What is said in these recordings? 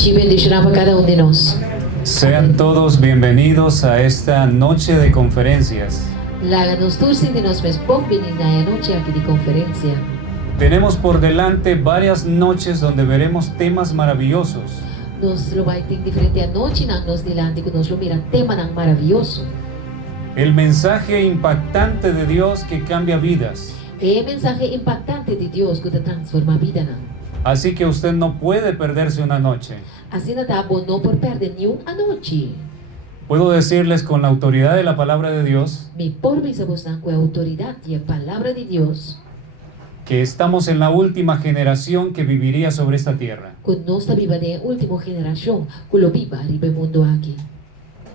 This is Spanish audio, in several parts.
te bendicionar para cada uno de nosotros. Sean todos bienvenidos a esta noche de conferencias. Láganos dulce de nos mes bienvenida a noche aquí de conferencia. Tenemos por delante varias noches donde veremos temas maravillosos. Nos lo va a tener diferente anoche, nos delante que nos lo mira tema tan maravilloso. El mensaje impactante de Dios que cambia vidas. El mensaje impactante de Dios que te transforma vida. Así que usted no puede perderse una noche. Así nada no por perder ni una noche. Puedo decirles con la autoridad de la palabra de Dios Mi por visabusan con autoridad y palabra de Dios que estamos en la última generación que viviría sobre esta tierra. con nuestra viva de última generación que lo viva arriba el mundo aquí.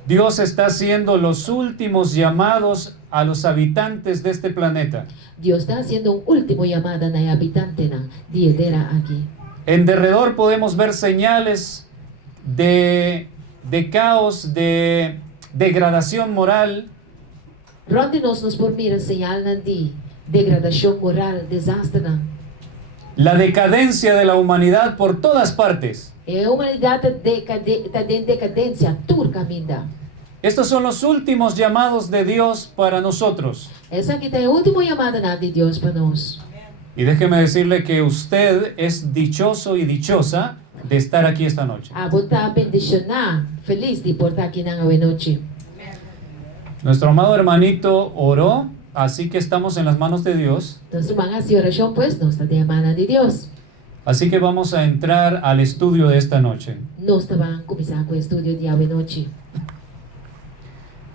Dios está haciendo los últimos llamados a los habitantes de este planeta. Dios está haciendo un último llamada a habitante de edera aquí. En derredor podemos ver señales de caos, de degradación moral. Ronde nos por mira señal de degradación moral, desastre. La decadencia de la humanidad por todas partes. La humanidad está en decadencia, turca minda. Estos son los últimos llamados de Dios para nosotros. Esa aquí está el último llamada de Dios para nosotros. Y déjeme decirle que usted es dichoso y dichosa de estar aquí esta noche. A botar bendicionar, feliz de portar aquí en la noche. Nuestro amado hermanito oró, así que estamos en las manos de Dios. Entonces van a hacer oración pues, no está de llamada de Dios. Así que vamos a entrar al estudio de esta noche. No estaban comenzando con el estudio de la noche.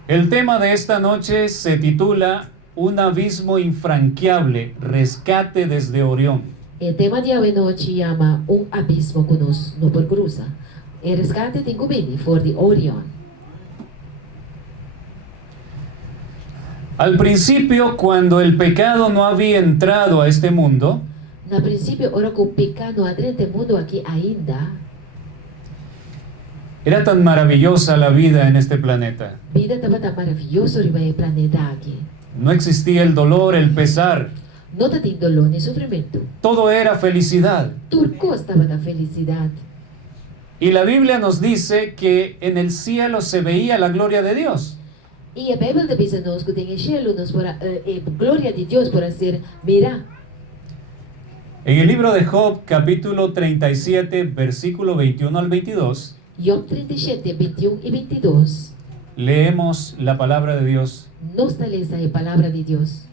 El tema de esta noche se titula Un abismo infranqueable, rescate desde Orión. El tema de la noche llama un abismo que nos no por cruza. El rescate de Gubini for the Orion. Al principio, cuando el pecado no había entrado a este mundo, Na princípio, ora que o pecado adrente mundo aqui ainda, era tan maravillosa la vida en este planeta. vida estava tão maravilhoso riba o planeta aqui. No existía el dolor, el pesar. Não tem dolor nem sofrimento. Todo era felicidad. Turco estava da felicidade. Y la Biblia nos dice que en el cielo se veía la gloria de Dios. E a Bíblia diz nos que tem cielo nos para glória de Deus para ser mira. En el libro de Job, capítulo 37, versículo 21 al 22, Job 37, 21 e 22. leemos la palabra de Dios. Nos lesa a palavra de Deus.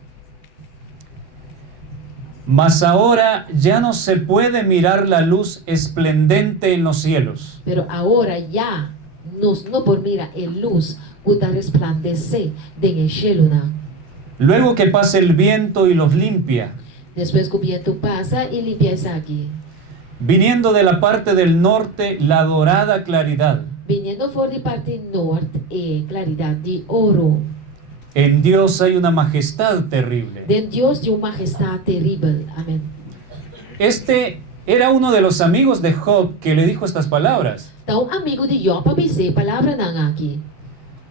Mas ahora ya no se puede mirar la luz esplendente en los cielos. Pero agora já nos não por mira a luz que está resplandecer en el cielo. Luego que pase el viento y los limpia, Después que o viento pasa y limpia esa aquí. viniendo de la parte del norte la dorada claridad. Viniendo por de parte norte, claridad de oro. En Dios hay una majestad terrible. De Dios de una majestad terrible. Amén. Este era uno de los amigos de Job que le dijo estas palabras. Então, amigo de Job, para dizer palavra não aqui.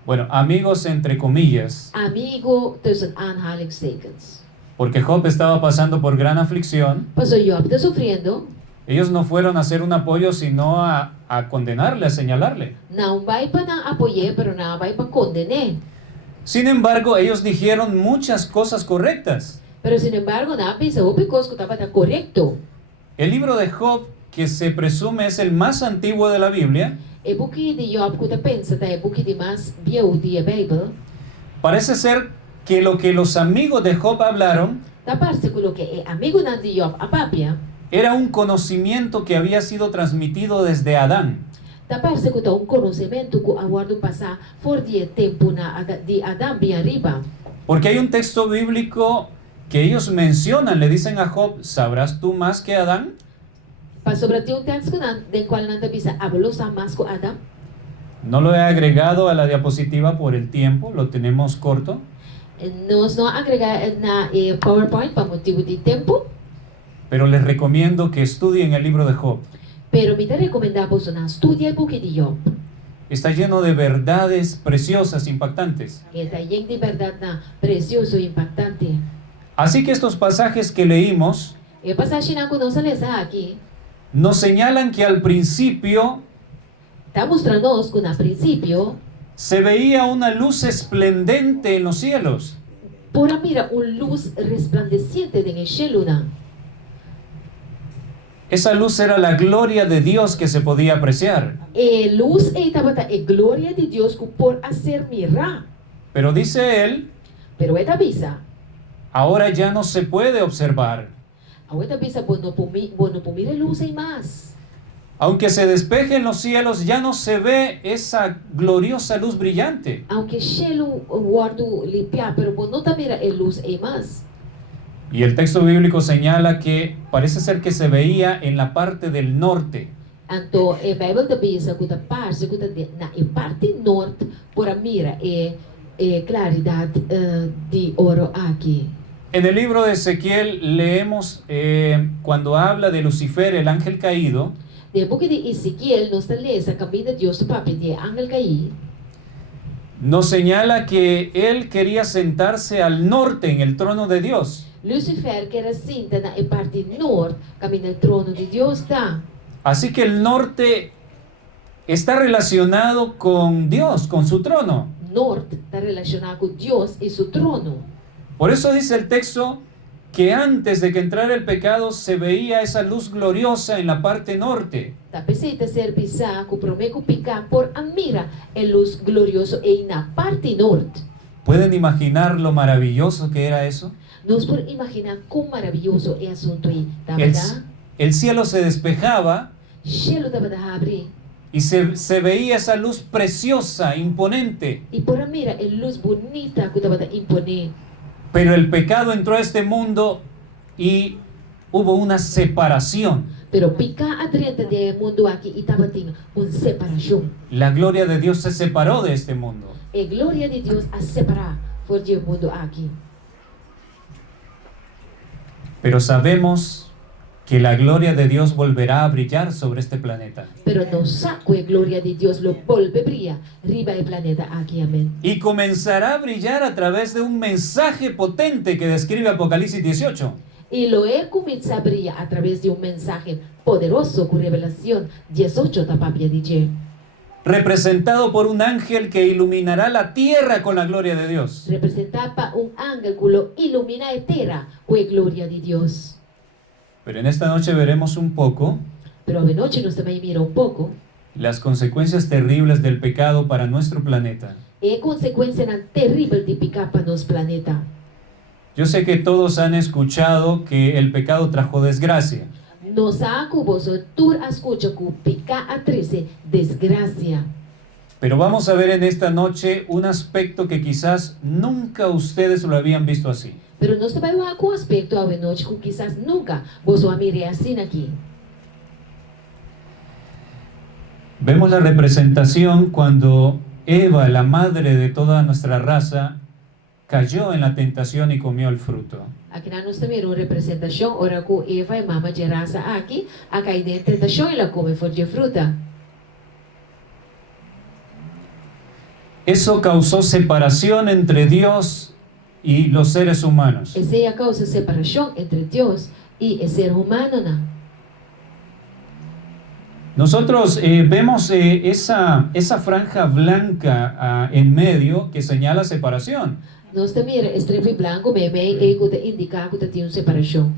Bueno, amigos entre comillas, Amigo tussen aanhalingstekens. porque Job estaba pasando por gran aflicción. Pastor Job está sofrendo. Ellos no fueron a hacer un apoyo, sino a condenarle, a señalarle. Não vai para apoiar, pero não vai para condenar. Sin embargo, ellos dijeron muchas cosas correctas. Pero, sin embargo, não pensou porque estava correcto. El libro de Job, que se presume es el más antiguo de la Biblia, O book de Job que você pensa, é o book de mais viejo da Bíblia. parece ser que lo que los amigos de Job hablaron Da versículo que é amigo de Job, a papia. era un conocimiento que había sido transmitido desde Adán. Da versículo um conhecimento que aguardo passar por de tempo de Adão bem arriba. Porque hay un texto bíblico que ellos mencionan, le dicen a Job, ¿sabrás tú más que Adán? Para sobre ti texto del qual não bisa hablou mais com Adão. No lo he agregado a la diapositiva por el tiempo, lo tenemos corto. Nós não agregar na PowerPoint para motivo de tempo, Pero les recomiendo que estudien el libro de Job. pero me recomendamos una estudia o book de Job. Está lleno de verdades preciosas, impactantes. Está lleno de verdad precioso e impactante. Así que estos pasajes que leímos El pasaje que nos lesa aquí nos señalan que al principio Está mostrando que al principio, se veía una luz esplendente en los cielos. por mira luz resplandeciente en el cielo. Esa luz era la gloria de Dios que se podía apreciar. Luz estaba gloria de Dios por hacer mirar. Pero dice él, Pero esta visa, ahora ya no se puede observar. ahora visa bueno mira luz y más. Aunque se despeje en los cielos, ya no se ve esa gloriosa luz brillante. Aunque cielo guardo limpia, pero no te mira luz y más. Y el texto bíblico señala que parece ser que se veía en la parte del norte. Então, a Bíblia também diz que a na parte norte, por mira claridade de oro aqui. En el libro de Ezequiel leemos cuando habla de Lucifer, el ángel caído, No book de Ezequiel, nós lemos a caminho de Deus, o papo de ángel cair. nos señala que él quería sentarse al norte en el trono de Dios. Lucifer que era cinta na parte norte, caminho do trono de Deus está. Así que el norte está relacionado con Dios, con su trono. Norte está relacionado com Deus e seu trono. Por eso dice el texto que antes de que entrara el pecado se veía esa luz gloriosa en la parte norte. Tá pensando ser pisar, com prometo picar por mira luz glorioso e na parte norte. ¿Pueden imaginar lo maravilloso que era eso? Nós podemos imaginar quão maravilhoso é o assunto aí. El cielo se despejaba Cielo estava a abrir. y se veía esa luz preciosa, imponente. E por mira a luz bonita que estava a imponer. Pero el pecado entró a este mundo y hubo una separación. Pero picar adentro do mundo aqui e estava tendo uma separação. La gloria de Dios se separó de este mundo. A glória de Deus a separar por do mundo aqui. Pero sabemos que la gloria de Dios volverá a brillar sobre este planeta. Pero nós sabemos que a glória de Deus lo volve brilhar riba do planeta aqui, amém. Y comenzará a brillar a través de un mensaje potente que describe Apocalipsis 18. E lo começa a brilhar através de mensaje poderoso com revelação 18 da Bíblia de representado por un ángel que iluminará la tierra con la gloria de Dios. representava ángel que lo ilumina a terra com a glória de Deus. Pero en esta noche veremos un poco Pero de noite nós também mira pouco las consecuencias terribles del pecado para nuestro planeta. a consequência terrível de picar para nosso planeta. Yo sé que todos han escuchado que el pecado trajo desgracia. Nós sabemos que tu escuta que picar a triste desgracia. Pero vamos a ver en esta noche un aspecto que quizás nunca ustedes lo habían visto así. Pero nós também vamos com aspecto a noite que quizás nunca vos a mirar assim aqui. Vemos la representación cuando Eva, la madre de toda nuestra raza, cayó en la tentación y comió el fruto. Aqui nós temos uma representação, ora com Eva e mama de raça aqui, a cair de tentação ela come for de fruta. Eso causó separación entre Dios y los seres humanos. Essa é a causa de separação entre Deus e o ser humano. Nosotros vemos esa franja blanca en medio que señala separación. Nós temos estrepe branco, meme, e que indica que tem uma separação.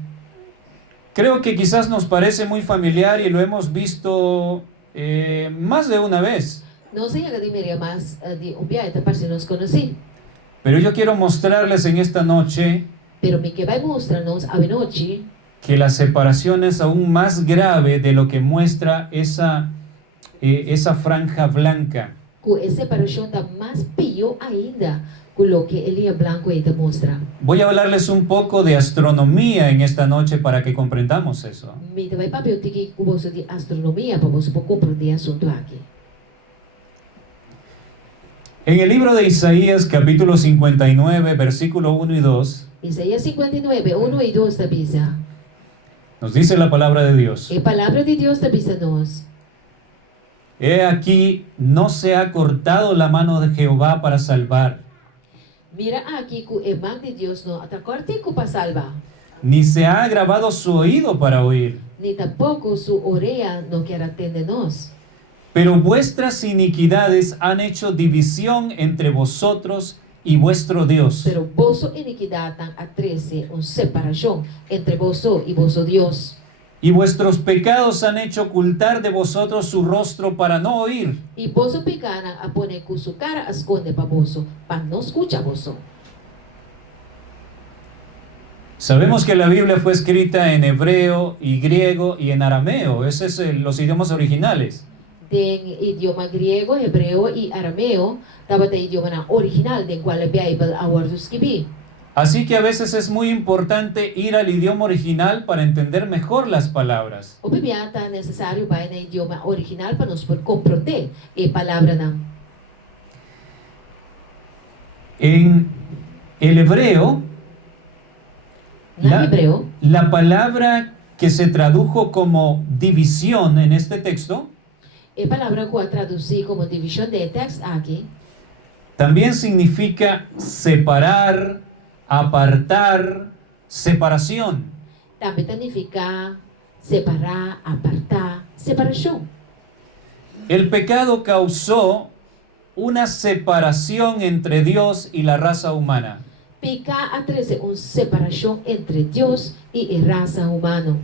Creo que quizás nos parece muy familiar y lo hemos visto más de una vez. Não sei a de Maria, mas de obviamente para nós conhecer. Pero yo quiero mostrarles en esta noche Pero me que vai mostrar-nos a noite que la separación es aún más grave de lo que muestra esa franja blanca. que a separação está mais pior ainda que o que ele branco ainda mostra. Voy a hablarles un poco de astronomía en esta noche para que comprendamos eso. Me vai papel que você de astronomia para você compreender o assunto aqui. En el libro de Isaías, capítulo 59, versículo 1 y 2, Isaías 59, 1 e 2 da Bíblia. nos dice la palabra de Dios. A palavra de Deus da Bíblia nos. He aquí, no se ha cortado la mano de Jehová para salvar, Mira aqui que a mão de Deus não está cortico para salvar, ni se ha agravado su oído para oír. nem tampouco sua orelha não quer atender nós. Pero vuestras iniquidades han hecho división entre vosotros y vuestro Dios. Pero vosso iniquidad tan a 13, una separación entre vosso y vosso Dios. Y vuestros pecados han hecho ocultar de vosotros su rostro para no oír. Y vosso pecana a poner con su cara a esconde para vosso, para no escuchar vosso. Sabemos que la Biblia fue escrita en hebreo y griego y en arameo. Esos son los idiomas originales. Den idioma griego, hebreo y arameo, dapat ang idioma na original den cual la Bible award escribí. Así que a veces es muy importante ir al idioma original para entender mejor las palabras. O bibiyata necessário ba na idioma original para nos poder compreender a palavra na. En el hebreo, Na hebreo, la palabra que se tradujo como división en este texto a palavra que eu traduzi como divisão de texto aqui, también significa separar, apartar, separación. também significa separar, apartar, separação. El pecado causó una separación entre Dios y la raza humana. Pecar a 13 uma separação entre Deus e a raça humana.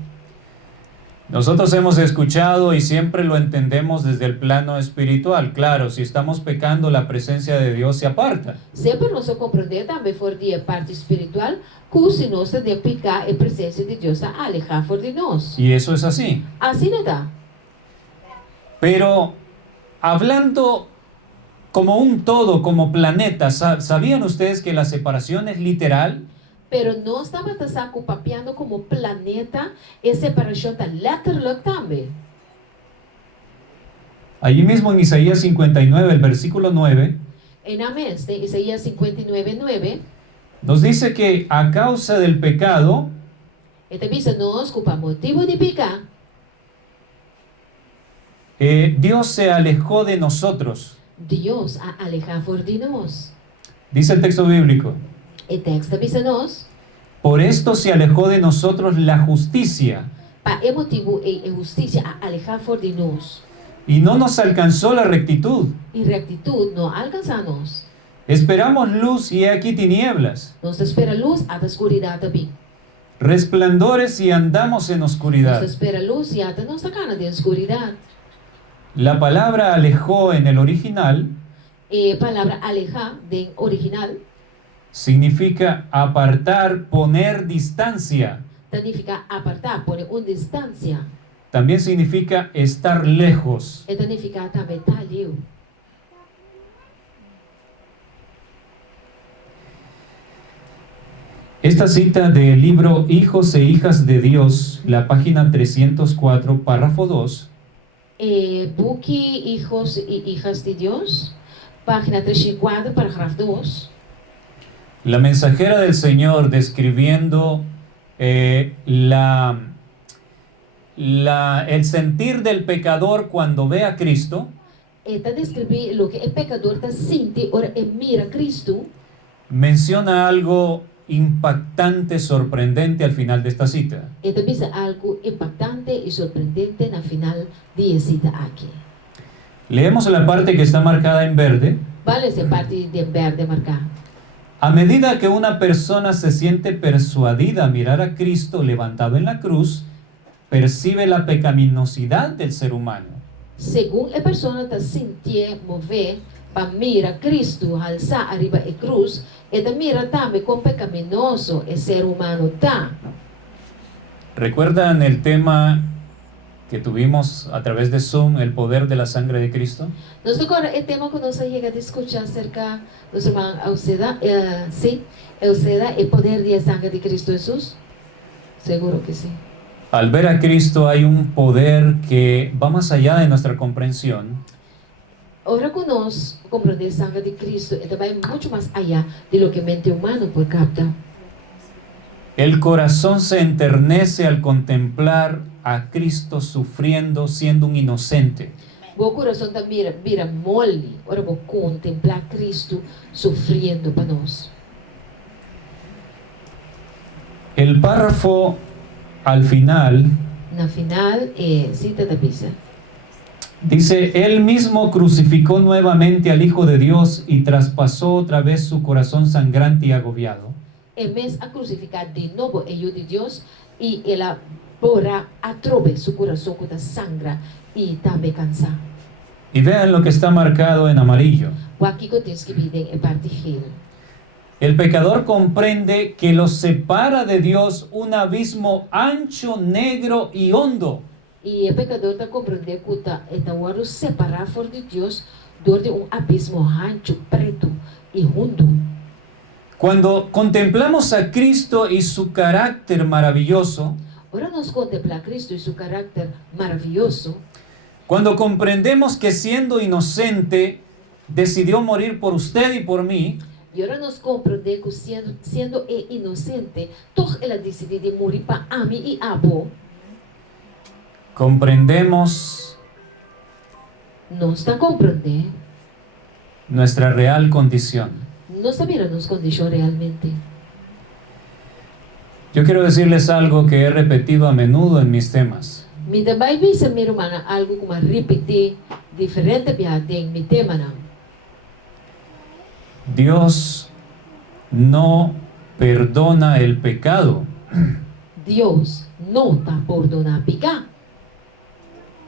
Nosotros hemos escuchado y siempre lo entendemos desde el plano espiritual. Claro, si estamos pecando, la presencia de Dios se aparta. Sempre nós compreender também for de parte espiritual, que se nós de pecar a presença de Deus a alejar for de nós. Y eso es así. Assim não dá. Pero hablando como un todo, como planeta, ¿sabían ustedes que la separación es literal? Pero nós estamos papeando como planeta e separação está letterlijk também. Allí mismo en Isaías 59, el versículo 9, En Amén, de Isaías 59:9, nos dice que a causa del pecado, então diz nós que por motivo de pecar, Dios se alejó de nosotros. Deus a alejar for de nós. Dice el texto bíblico. E texto diz nós, Por esto se alejó de nosotros la justicia para e motivo e justiça a alejar for de nós. y no nos alcanzó la rectitud. E rectitud não alcançamos. Esperamos luz y he aquí tinieblas, Nós espera luz a da escuridade também. resplandores y andamos en Nós oscuridad. espera luz e a da nossa cana de escuridade. La palabra alejó en el original E a palavra alejar, de original, significa apartar, poner distancia. significa apartar, poner uma distância. También significa estar lejos. E significa também estar ali. Esta cita del libro Hijos e Hijas de Dios, la página 304, párrafo 2, Book Hijos e Hijas de Deus, página 304, parágrafo 2. la mensajera del Señor describiendo el sentir del pecador cuando ve a Cristo, Está descrever o que o pecador está sente ora e mira Cristo. menciona algo impactante, sorprendente al final de esta cita. E também é algo impactante e surpreendente na final de cita aqui. Leemos la parte que está marcada en verde. Vale essa parte de verde marcar. A medida que una persona se siente persuadida a mirar a Cristo levantado en la cruz, percibe la pecaminosidad del ser humano. Según a pessoa está sentir mover para mira Cristo alçar arriba a cruz, e da mira também quão pecaminoso o ser humano está. ¿Recuerdan el tema que tuvimos a través de Zoom, el poder de la sangre de Cristo? Nós agora é tema que nós chega a discutir acerca do irmão Alceda, sim, Alceda, o poder da sangue de Cristo Jesus? Seguro que sim. Al ver a Cristo hay un poder que va más allá de nuestra comprensión. Ora que nós compreender a sangue de Cristo é também muito mais allá de lo que mente humano pode captar. El corazón se enternece al contemplar a Cristo sufriendo siendo un inocente. O coração tá vira mole, ora vou contemplar Cristo sofrendo para nós. El párrafo al final Na final, cita da Bíblia. Dice, Él mismo crucificó nuevamente al Hijo de Dios y traspasó otra vez su corazón sangrante y agobiado. Ele mesmo a crucificar de novo o Hijo de Deus e ela porá atrobe seu coração com a sangra e também cansar. Y vean lo que está marcado en amarillo. O aqui que eu tenho escrito em parte gel. El pecador comprende que lo separa de Dios un abismo ancho, negro y hondo. E o pecador está compreendendo que está o separar fora de Deus dor de abismo ancho, preto e fundo. Cuando contemplamos a Cristo y su carácter maravilloso, Ora nós contemplamos Cristo e seu caráter maravilhoso, cuando comprendemos que siendo inocente decidió morir por usted y por mí, e ora nós compreendemos que sendo inocente, toch ela decidiu de morrer para a mim e a bo. comprendemos Nós está compreendendo, nuestra real condición. nós sabemos nos condição realmente. Yo quiero decirles algo que he repetido a menudo en mis temas. Me também visa minha irmã algo como repetir diferente em meu tema não. Dios no perdona el pecado. Deus não está perdonar pecar.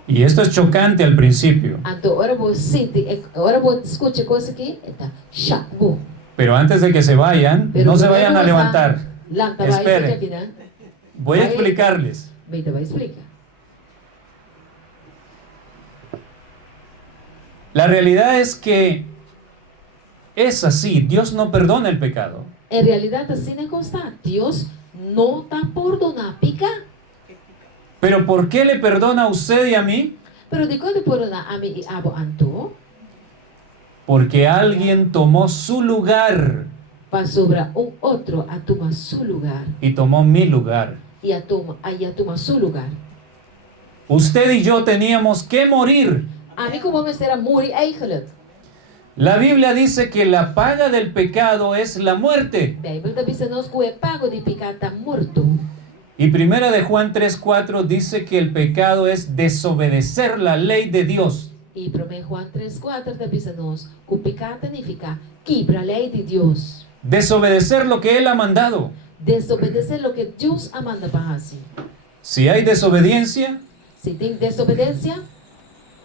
Y esto es chocante al principio. Então, ora você escute coisa que está chato. Pero antes de que se vayan, Pero no se primero vayan a vas a- levantar. Espere. Esperen. Voy a explicarles. Me vai explicar. La realidad es que es así. Dios no perdona el pecado. Em realidade, assim não consta. Deus não está perdonar pecar. Pero ¿por qué le perdona a usted y a mí? Pero de quando perdonar a mim e a bo anto, Porque alguien tomó su lugar para sobrar outro a tomar seu lugar y tomó mi lugar. e a tomar seu lugar. Usted y yo teníamos que morir. A mim como será morrer eigenlijk. La Biblia dice que la paga del pecado es la muerte. A Bíblia diz nós que o pago de pecar está morto. Y primera de Juan 3:4 dice que el pecado es desobedecer la ley de Dios. E 1 Juan 3:4 diz nós que o pecado significa quebrar a lei de Deus. Desobedecer lo que Él ha mandado. Desobedecer o que Deus manda para fazer. Si hay desobediencia, Se tem desobediência,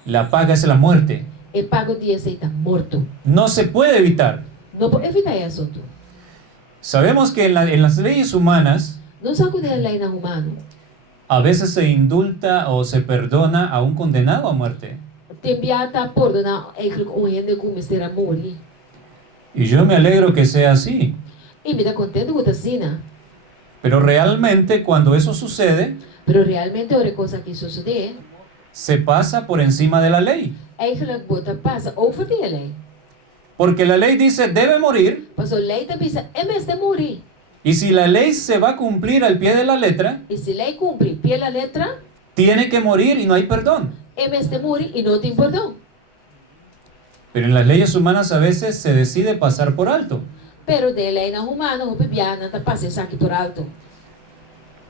la paga es la muerte. o pago de esse está morto. No se puede evitar. Não pode evitar esse assunto. Sabemos que en las leyes humanas Não se acude a lei na humana. a veces se indulta o se perdona a un condenado a muerte. Tem beata perdonar eigenlijk gente que será morrer. Y yo me alegro que sea así. E me dá contento com a sina. Pero realmente cuando eso sucede, Pero realmente a coisa que sucede, se pasa por encima de la ley. eigenlijk bota passa over die lei. Porque la ley dice debe morir. Mas a lei também diz, é mesmo de morrer. Y si la ley se va a cumplir al pie de la letra, E se a lei cumpre pela letra, tiene que morir y no hay perdón. é mesmo de morrer e não tem perdão. Pero en las leyes humanas a veces se decide pasar por alto. Pero de lei na humana, o bibiana tá passa isso aqui por alto.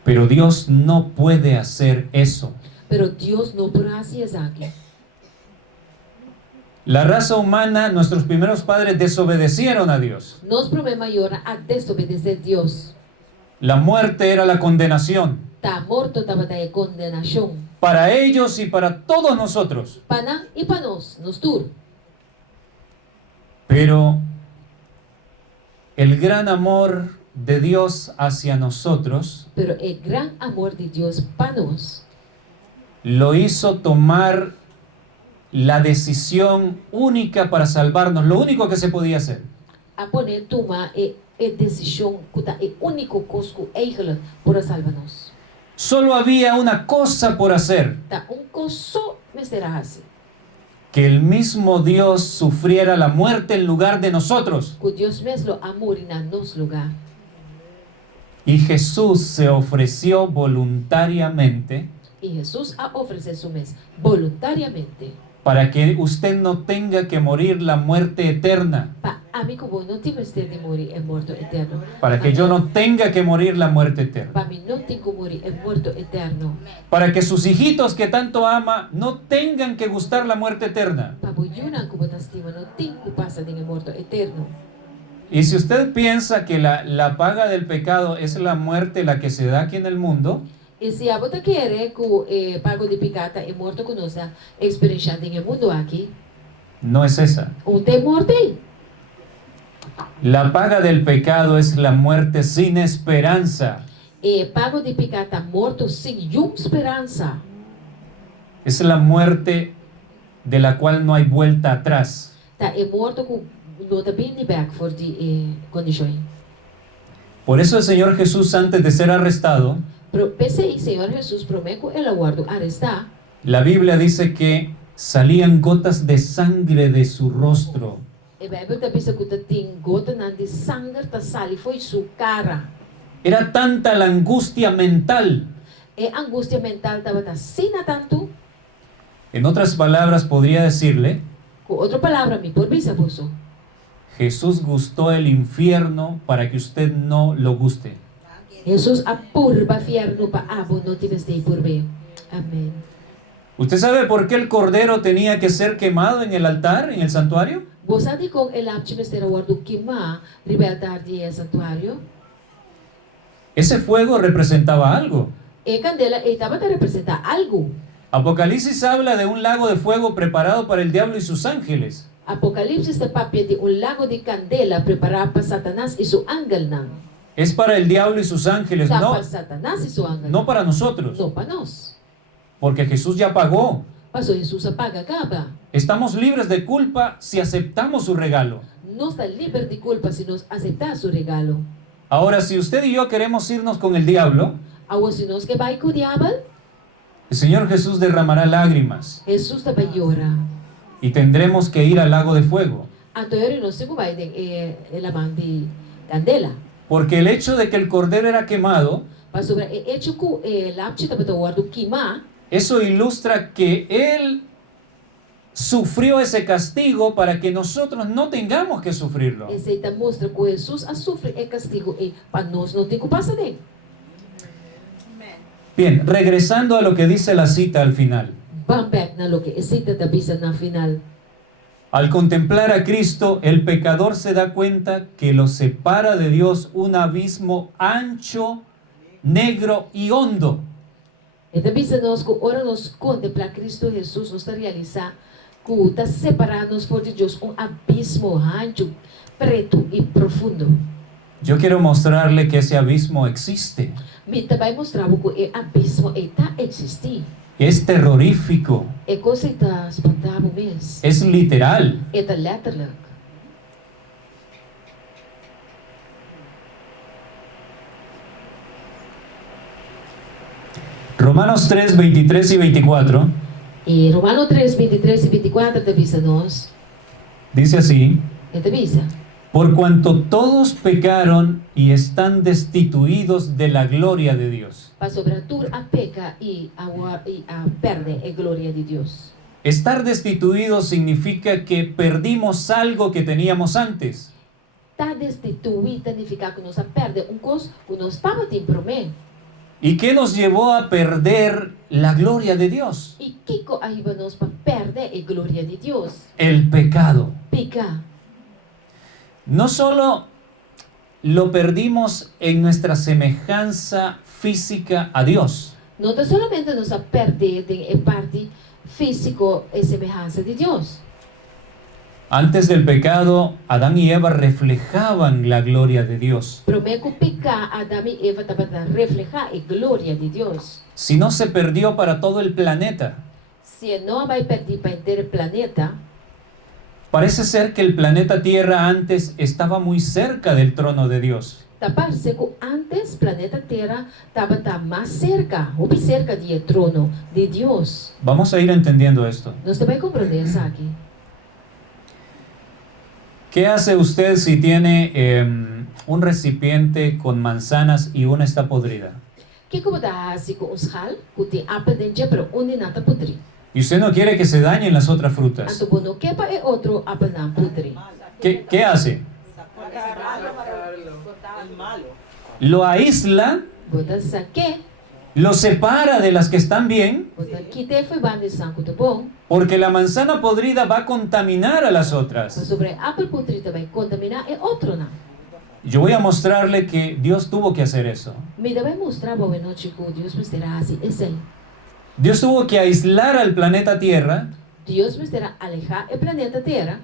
Pero Dios no puede hacer eso. Pero Deus não pode fazer isso aqui. La raza humana, nuestros primeros padres desobedecieron a Dios. Nos problema maior a desobedecer Deus. La muerte era la condenación Tá morto, estava da condenação. para ellos y para todos nosotros. Para e para nós, nos tur. Pero el gran amor de Dios hacia nosotros Pero o gran amor de Deus para nós lo hizo tomar la decisión única para salvarnos, lo único que se podía hacer. a poner tomar decisão que tá único cosco eigenlijk para salvar nós. Solo había una cosa por hacer, Tá coso me será assim. que el mismo Dios sufriera la muerte en lugar de nosotros. Que Deus mesmo amor na nos lugar. Y Jesús se ofreció voluntariamente E Jesus a oferecer su mês voluntariamente para que usted no tenga que morir la muerte eterna, Pa ami kubo no ti mester de muri e morto eterno. para que yo no tenga que morir la muerte eterna, Pa mi non ti muri e morto eterno. para que sus hijitos que tanto ama no tengan que gustar la muerte eterna. Pa buyunan kubo tastima no tin ku pasa din e morto eterno. Y si usted piensa que la paga del pecado es la muerte la que se da aquí en el mundo, E se a bota querer ku pago de picata e morto conosa experiencia din e mundo aqui, no es esa. te morte. La paga del pecado es la muerte sin esperanza. E pago de picata morto sin esperanza. Es la muerte de la cual no hay vuelta atrás. Ta e morto ku no bem ni back for die condition. Por eso el Señor Jesús, antes de ser arrestado, Pensei, Senhor Jesus, prometo el aguardo arrestar. la Biblia dice que salían gotas de sangre de su rostro. E Bijbel tabi sa kuta ting gota nan di sangue ta sali foi su cara. Era tanta la angustia mental. E angustia mental taba ta sina tanto. En otras palabras, podría decirle, Con otra palabra, mi por visa puso. Jesús gustó el infierno para que usted no lo guste. Jesus apurba fierno pa abo no tibes de purbe. Amén. ¿Usted sabe por qué el cordero tenía que ser quemado en el altar, en el santuario? Vos adi kong elapchi mestera wardu kima ribeltar di santuario. Ese fuego representaba algo. E candela e taba ta representa algo. Apocalipsis habla de un lago de fuego preparado para el diablo y sus ángeles. Apocalipsis te papia de un lago de candela preparado para Satanás y su ángel nan. Es para el diablo y sus ángeles, Tá no, para Satanás y su ángel. no para nosotros. No para nós. Porque Jesús ya pagó. Pasó Jesús apaga acaba. Estamos libres de culpa si aceptamos su regalo. No está libre de culpa si nos acepta su regalo. Ahora, si usted y yo queremos irnos con el diablo, Agora si nos que vai com o diabo, el Señor Jesús derramará lágrimas Jesús também llora. y tendremos que ir al lago de fuego. Anterior não se vai de la mão de candela. Porque el hecho de que el cordero era quemado, Pasó hecho que lapchi também tá guardo queimar. eso ilustra que Él sufrió ese castigo para que nosotros no tengamos que sufrirlo. Esse tá mostra que Jesus a sofre é castigo e para nós não tem que passar de. Bien, regresando a lo que dice la cita al final. Vamos back na lo que cita da bisa na final. Al contemplar a Cristo, el pecador se da cuenta que lo separa de Dios un abismo ancho, negro y hondo. E da bisa nós que ora nós contemplar Cristo Jesus nos está realizar que está separando-nos de Deus abismo ancho, preto e profundo. Yo quiero mostrarle que ese abismo existe. Me também mostrava que o abismo está existir. Es terrorífico, É coisa que está espantável mesmo. es literal. Está letterlijk. Romanos 3, 23 y 24 E Romano 3, 23 e 24 da bisa nós. dice así: É da bisa. por cuanto todos pecaron y están destituidos de la gloria de Dios. Para sobretudo a peca e a perde a glória de Deus. Estar destituidos significa que perdimos algo que teníamos antes. Está destituído significa que nós perde coisa que nós estava em promê. ¿Y qué nos llevó a perder la gloria de Dios? E Kiko aiba nós para perder a glória de Deus. El pecado. Peca. No solo lo perdimos en nuestra semejanza física a Dios, Não está solamente nós perder a parte físico e semelhança de Deus. antes del pecado, Adán y Eva reflejaban la gloria de Dios. Prometo pecar, Adão e Eva estava a reflejar a glória de Deus. Si no, se perdió para todo el planeta. Se não vai perder para inteiro planeta, Parece ser que el planeta Tierra antes estaba muy cerca del trono de Dios. parece que antes planeta Terra estava mais cerca, ou cerca do trono de Deus. Vamos a ir entendiendo esto. Nós também compreendemos isso aqui. ¿Qué hace usted si tiene un recipiente con manzanas y una está podrida? Que como dá assim com os hal, que tem apple dentro, pero onde nada podre. Y usted no quiere que se dañen las otras frutas. Anto bono kepa e outro apel na putri. ¿Qué hace? El malo. Lo aísla, Bota sake, lo separa de las que están bien, bota kite foi bande sanku to bom. porque la manzana podrida va a contaminar a las Mas otras. sobre apel putri também contaminar e outro na. Yo voy a mostrarle que Dios tuvo que hacer eso. Me também mostrar boa noite que Deus me será assim, esse. Dios tuvo que aislar al planeta Tierra Deus me será alejar o planeta Terra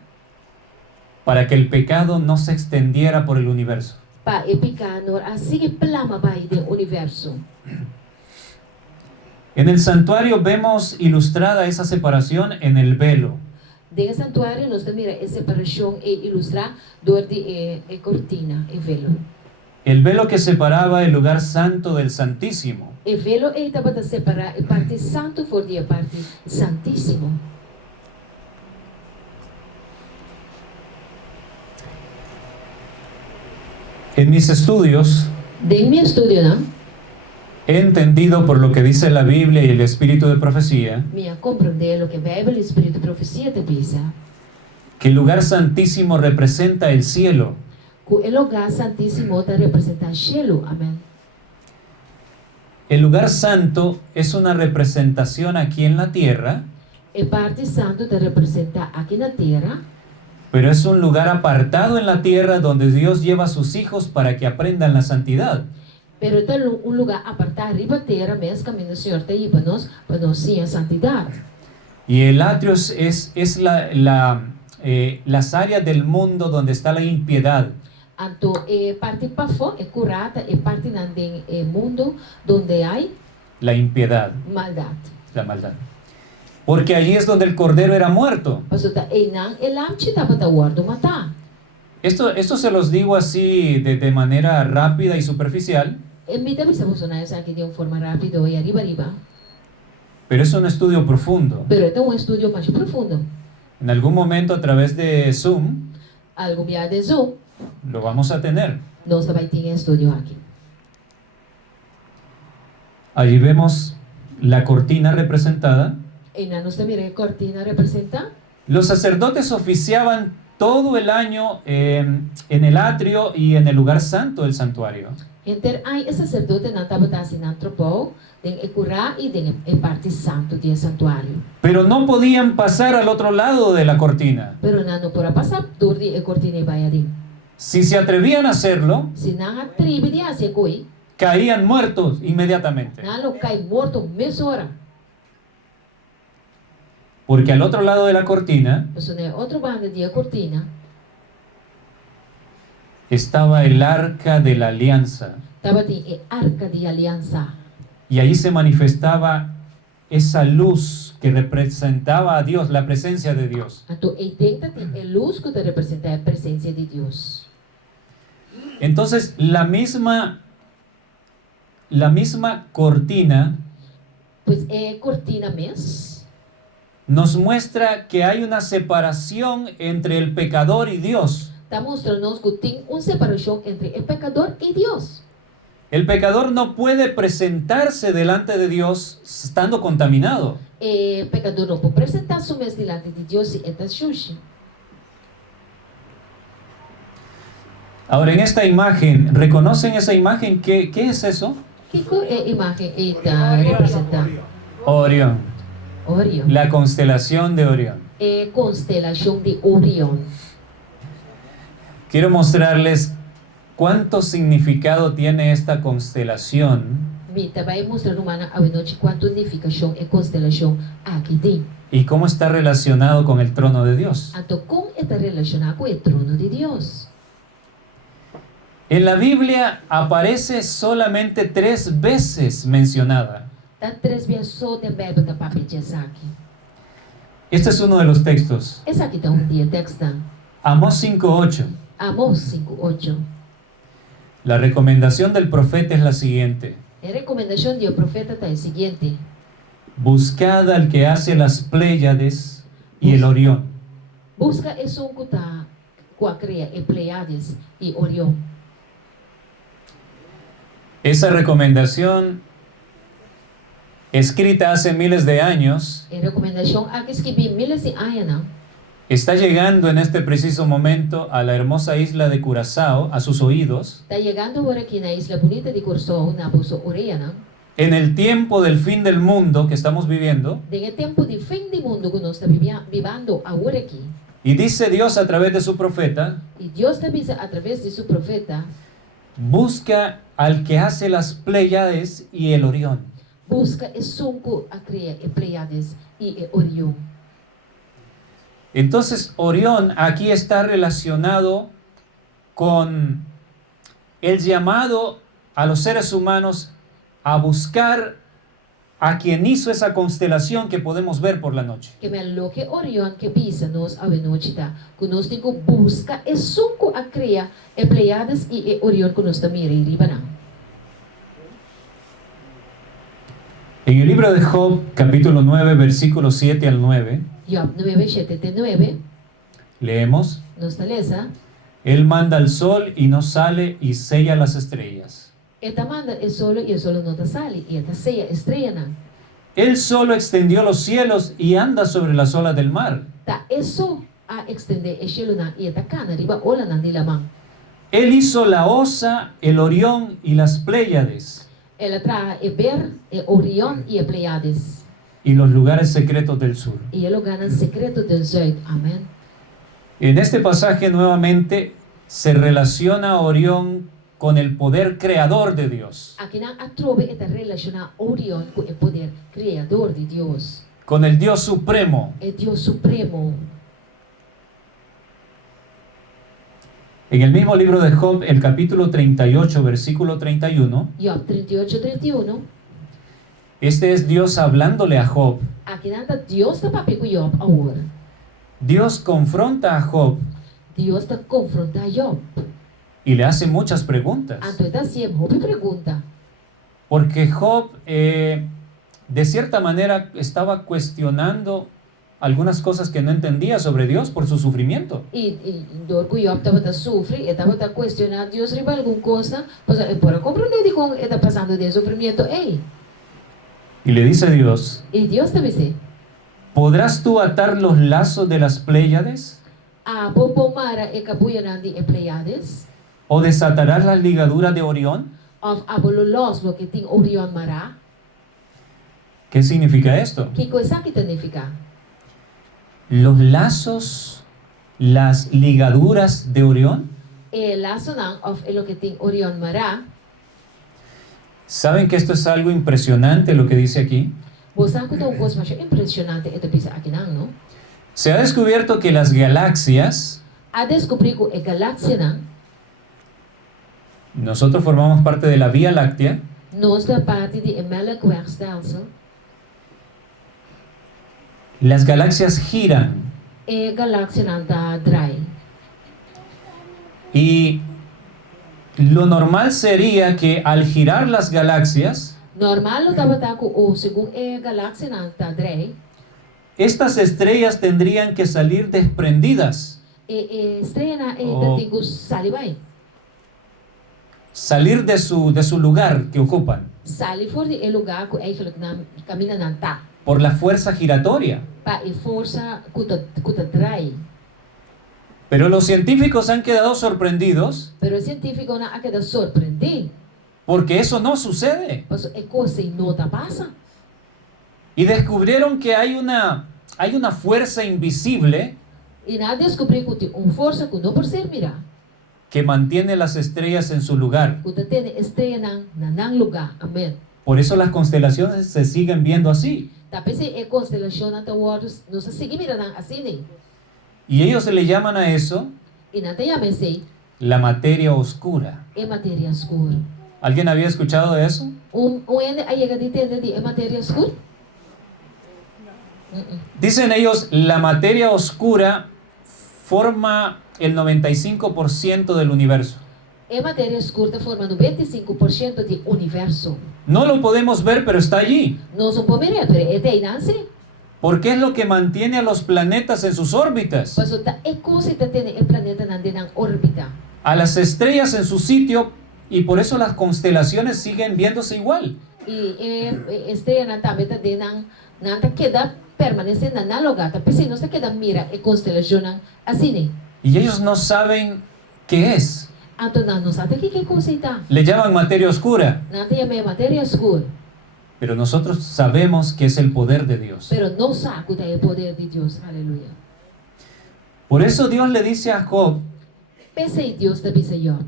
para que el pecado no se extendiera por el universo. para e pecador assim que plama vai do universo. En el santuario vemos ilustrada esa separación en el velo. Dentro do santuário nós temos a separação e ilustrar dor de cortina e velo. El velo que separaba el lugar santo del santísimo. E velo e estava a separar a parte santo for de a parte santíssimo. En mis estudios Dentro meu estudo, não? he entendido por lo que dice la Biblia y el espíritu de profecía Minha compreender o que a Bíblia e o Espírito de Profecia te pisa. que el lugar santísimo representa el cielo. Que o lugar santíssimo te representa o cielo. Amém. El lugar santo es una representación aquí en la tierra, E parte santo te representa aqui na terra, pero es un lugar apartado en la tierra donde Dios lleva a sus hijos para que aprendan la santidad. pero é um lugar apartado arriba da terra, mesmo caminho do Senhor te iba para nós sim a santidade. Y el atrio es las áreas del mundo donde está la impiedad. Então, parte para fora é curada, e parte nandem mundo onde há La impiedad, maldade. la maldad. Porque allí es donde el cordero era muerto. Pasota, não, lamchi estava da guarda matar. Esto se los digo así de manera rápida y superficial, Me também se funcionar isso aqui de uma forma rápida e arriba, pero es un estudio profundo. pero é um estudo mais profundo. En algún momento a través de Zoom Algo via de Zoom, lo vamos a tener. nós também temos estudo aqui. Allí vemos la cortina representada. E nós também a cortina representa. Los sacerdotes oficiaban todo el año en el atrio y en el lugar santo del santuario. Então, aí esse sacerdote não estava assinando tropou, tem curar e tem parte santo do santuário. Pero no podían pasar al otro lado de la cortina. Pero não pode passar por de cortina e vai ali. Si se atrevían a hacerlo, Se não atreve de fazer coi, caían muertos inmediatamente. não cai morto mesma hora. Porque al otro lado de la cortina Mas na outra banda de cortina, estaba el arca de la alianza. estava tem arca de aliança. Y allí se manifestaba esa luz que representaba a Dios, la presencia de Dios. Então, aí dentro tem a luz que representa a presença de Deus. Entonces, la misma cortina Pois é cortina mesmo. nos muestra que hay una separación entre el pecador y Dios. Está mostrando que tem uma separação entre o pecador e Deus. El pecador no puede presentarse delante de Dios estando contaminado. O pecador não pode apresentar-se mesmo diante de Deus se está sujo. Ahora, en esta imagen, ¿reconocen esa imagen? ¿Qué es eso? Que imagem está representando? Orión, Orion. la constelación de Orión. Constelação de Orion. Quiero mostrarles cuánto significado tiene esta constelación Me também mostrando uma noite quanto significação e constelação aqui tem. y cómo está relacionado con el trono de Dios. Então, como está relacionado com o trono de Deus? En la Biblia aparece solamente 3 veces mencionada. Está 3 vezes só da Bíblia da papel aqui. Este es uno de los textos. Esse aqui está dia texto. Amós 5:8. Amós 5:8. La recomendación del profeta es la siguiente: A recomendação do profeta está a seguinte: buscad al que hace las Pléyades y el Orión. busca o som que está com a cria e Pleiades e Orion. Esa recomendación escrita hace miles de años, En rekomendasyong akiskibi miles si Ayana, está llegando en este preciso momento a la hermosa isla de Curazao, a sus oídos, ta llegando ahora aquí na Isla Bonita de Curaçao, na puso Oriana, en el tiempo del fin del mundo que estamos viviendo. en el tiempo de fin de mundo que nos está vivando ahora aquí. Y dice Dios a través de su profeta, Y Dios te dice a través de su profeta, busca al que hace las Pléyades y el Orión. busca el sunco a crear el Pleiades y el Orión. Entonces Orión aquí está relacionado con el llamado a los seres humanos a buscar a quien hizo esa constelación que podemos ver por la noche. Que me lo que Orión que pisa nos a nochita, que nos digo busca el sunco a crear el Pleiades y el Orión que nos está mirando y Libanán. En el libro de Job, capítulo 9, versículos 7 al 9, Job 9, 7, 9, leemos: nos taleza, Él manda el sol y no sale y sella las estrellas. esta manda el solo y el solo no te sale, y esta sella estrella nan. Él solo extendió los cielos y anda sobre las olas del mar. Ta eso a extender el cielo nan, y esta cana riba ola nan di lamang. Él hizo la Osa, el Orión y las Pléyades El atrás el ver, el Orión y el Pleiades. y los lugares secretos del sur. Y ellos ganan secretos del Zuid. Amén. En este pasaje nuevamente se relaciona a Orión con el poder creador de Dios, Aquí nan atrove esta relaciona Orión con el poder creador de Dios. con el Dios supremo. El Dios supremo. En el mismo libro de Job, el capítulo 38, versículo 31, Job 38, 31. este es Dios hablándole a Job. Aquí nan ta Dios ta papi con Job ahora. Dios confronta a Job Dios te confronta a Job. y le hace muchas preguntas. Entonces siempre Job pregunta. Porque Job, de cierta manera, estaba cuestionando algunas cosas que no entendía sobre Dios por su sufrimiento. Y dor que Job estaba sufre, estaba cuestionando a Dios riba alguna cosa, pues para comprender de cómo está pasando de sufrimiento, hey. Y le dice Dios: Y Dios te dice, ¿podrás tú atar los lazos de las Pléyades? a popo mara e kabuyanan di e Pleiades, ¿O desatarás las ligaduras de Orión? of abololos lo que ting Orion mara, ¿Qué significa esto? que cosa que significa? Los lazos, las ligaduras de Orión. El lazo nan of lo que ting Orion mara, ¿Saben que esto es algo impresionante lo que dice aquí? bosan ko to cos más impresionante ito pisa aquí nan, no? Se ha descubierto que las galaxias, A descubrir que e galaxia nan, nosotros formamos parte de la Vía Láctea, nos da parte di Melkwegstelsel, las galaxias giran e galaxia nan da draai. y lo normal sería que al girar las galaxias, Normal lo tabataku o según e galaxia nan da draai, estas estrellas tendrían que salir desprendidas, estrella na Oh. da tingus salibay. salir de su lugar que ocupan Sali voor die lugar que eigenlijk camina nan ta. por la fuerza giratoria. Pa e força kuta draai. Pero los científicos han quedado sorprendidos Pero o científico na ake da sorprender. porque eso no sucede. Paso e cosa e nota pasa. Y descubrieron que hay una fuerza invisible E na descobrir que tem força que não por ser mira. que mantiene las estrellas en su lugar. Kuta tene estrela nan lugar. Amen. Por eso las constelaciones se siguen viendo así. Tapi se e constelação na tawados não se sigue mira nan assim nem. Y ellos le llaman a eso E na te llame se la materia oscura. e matéria escura. ¿Alguien había escuchado de eso? Ene ayega de tene de e matéria escura? Dicen ellos, la materia oscura forma el 95% del universo. E matéria escura forma 95% do universo. No lo podemos ver, pero está allí. Nós não podemos ver, pero é tem nanse. Porque es lo que mantiene a los planetas en sus órbitas, Paso ta e cosa ta tene e planeta nan de nan órbita. a las estrellas en su sitio, y por eso las constelaciones siguen viéndose igual. estrela na também tá de não tá queda permanece na lugar, tá pensando não queda mira e constelação assim. Y ellos no saben qué es. Então não sabe que coisa está. Le llaman materia oscura, Não tem a matéria escura, pero nosotros sabemos que es el poder de Dios. pero não sabe que é o poder de Deus. Aleluia. Por eso Dios le dice a Job, Pensa em Deus da bisa yo.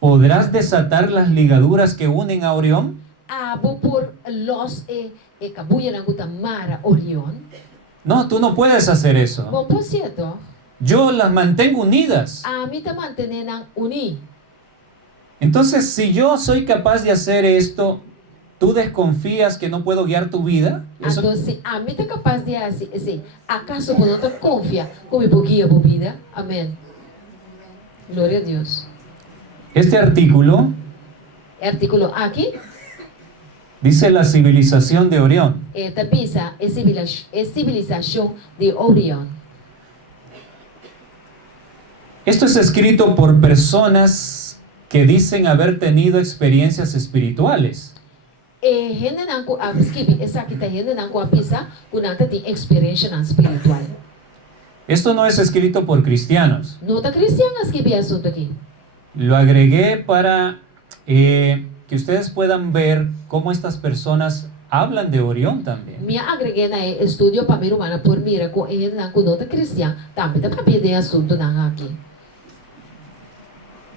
¿podrás desatar las ligaduras que unen a Orión? Abo por los kabuya na guta mara Orion. No, tú no puedes hacer eso. Bom, por cierto, Yo las mantengo unidas. a mim tá mantendo uni. Entonces, si yo soy capaz de hacer esto, ¿tú desconfías que no puedo guiar tu vida? Eso- Então, se a mim tá capaz de assim, acaso você não confia como eu guia a vida? Amém. Glória a Deus. Este artículo Artículo aqui, dice la civilización de Orión. esta bisa é civilização de Orion. Esto es escrito por personas que dicen haber tenido experiencias espirituales. Gente não com a esquibi, essa aqui tá gente não com a bisa, com nada tem experiência na espiritual. Esto no es escrito por cristianos. Não tá cristiana esquibi assunto aqui. Lo agregué para que ustedes puedan ver cómo estas personas hablan de Orión también. Minha agreguei na estudio para mim humana por mira com ele não com nota cristã, também tá para de assunto não aqui.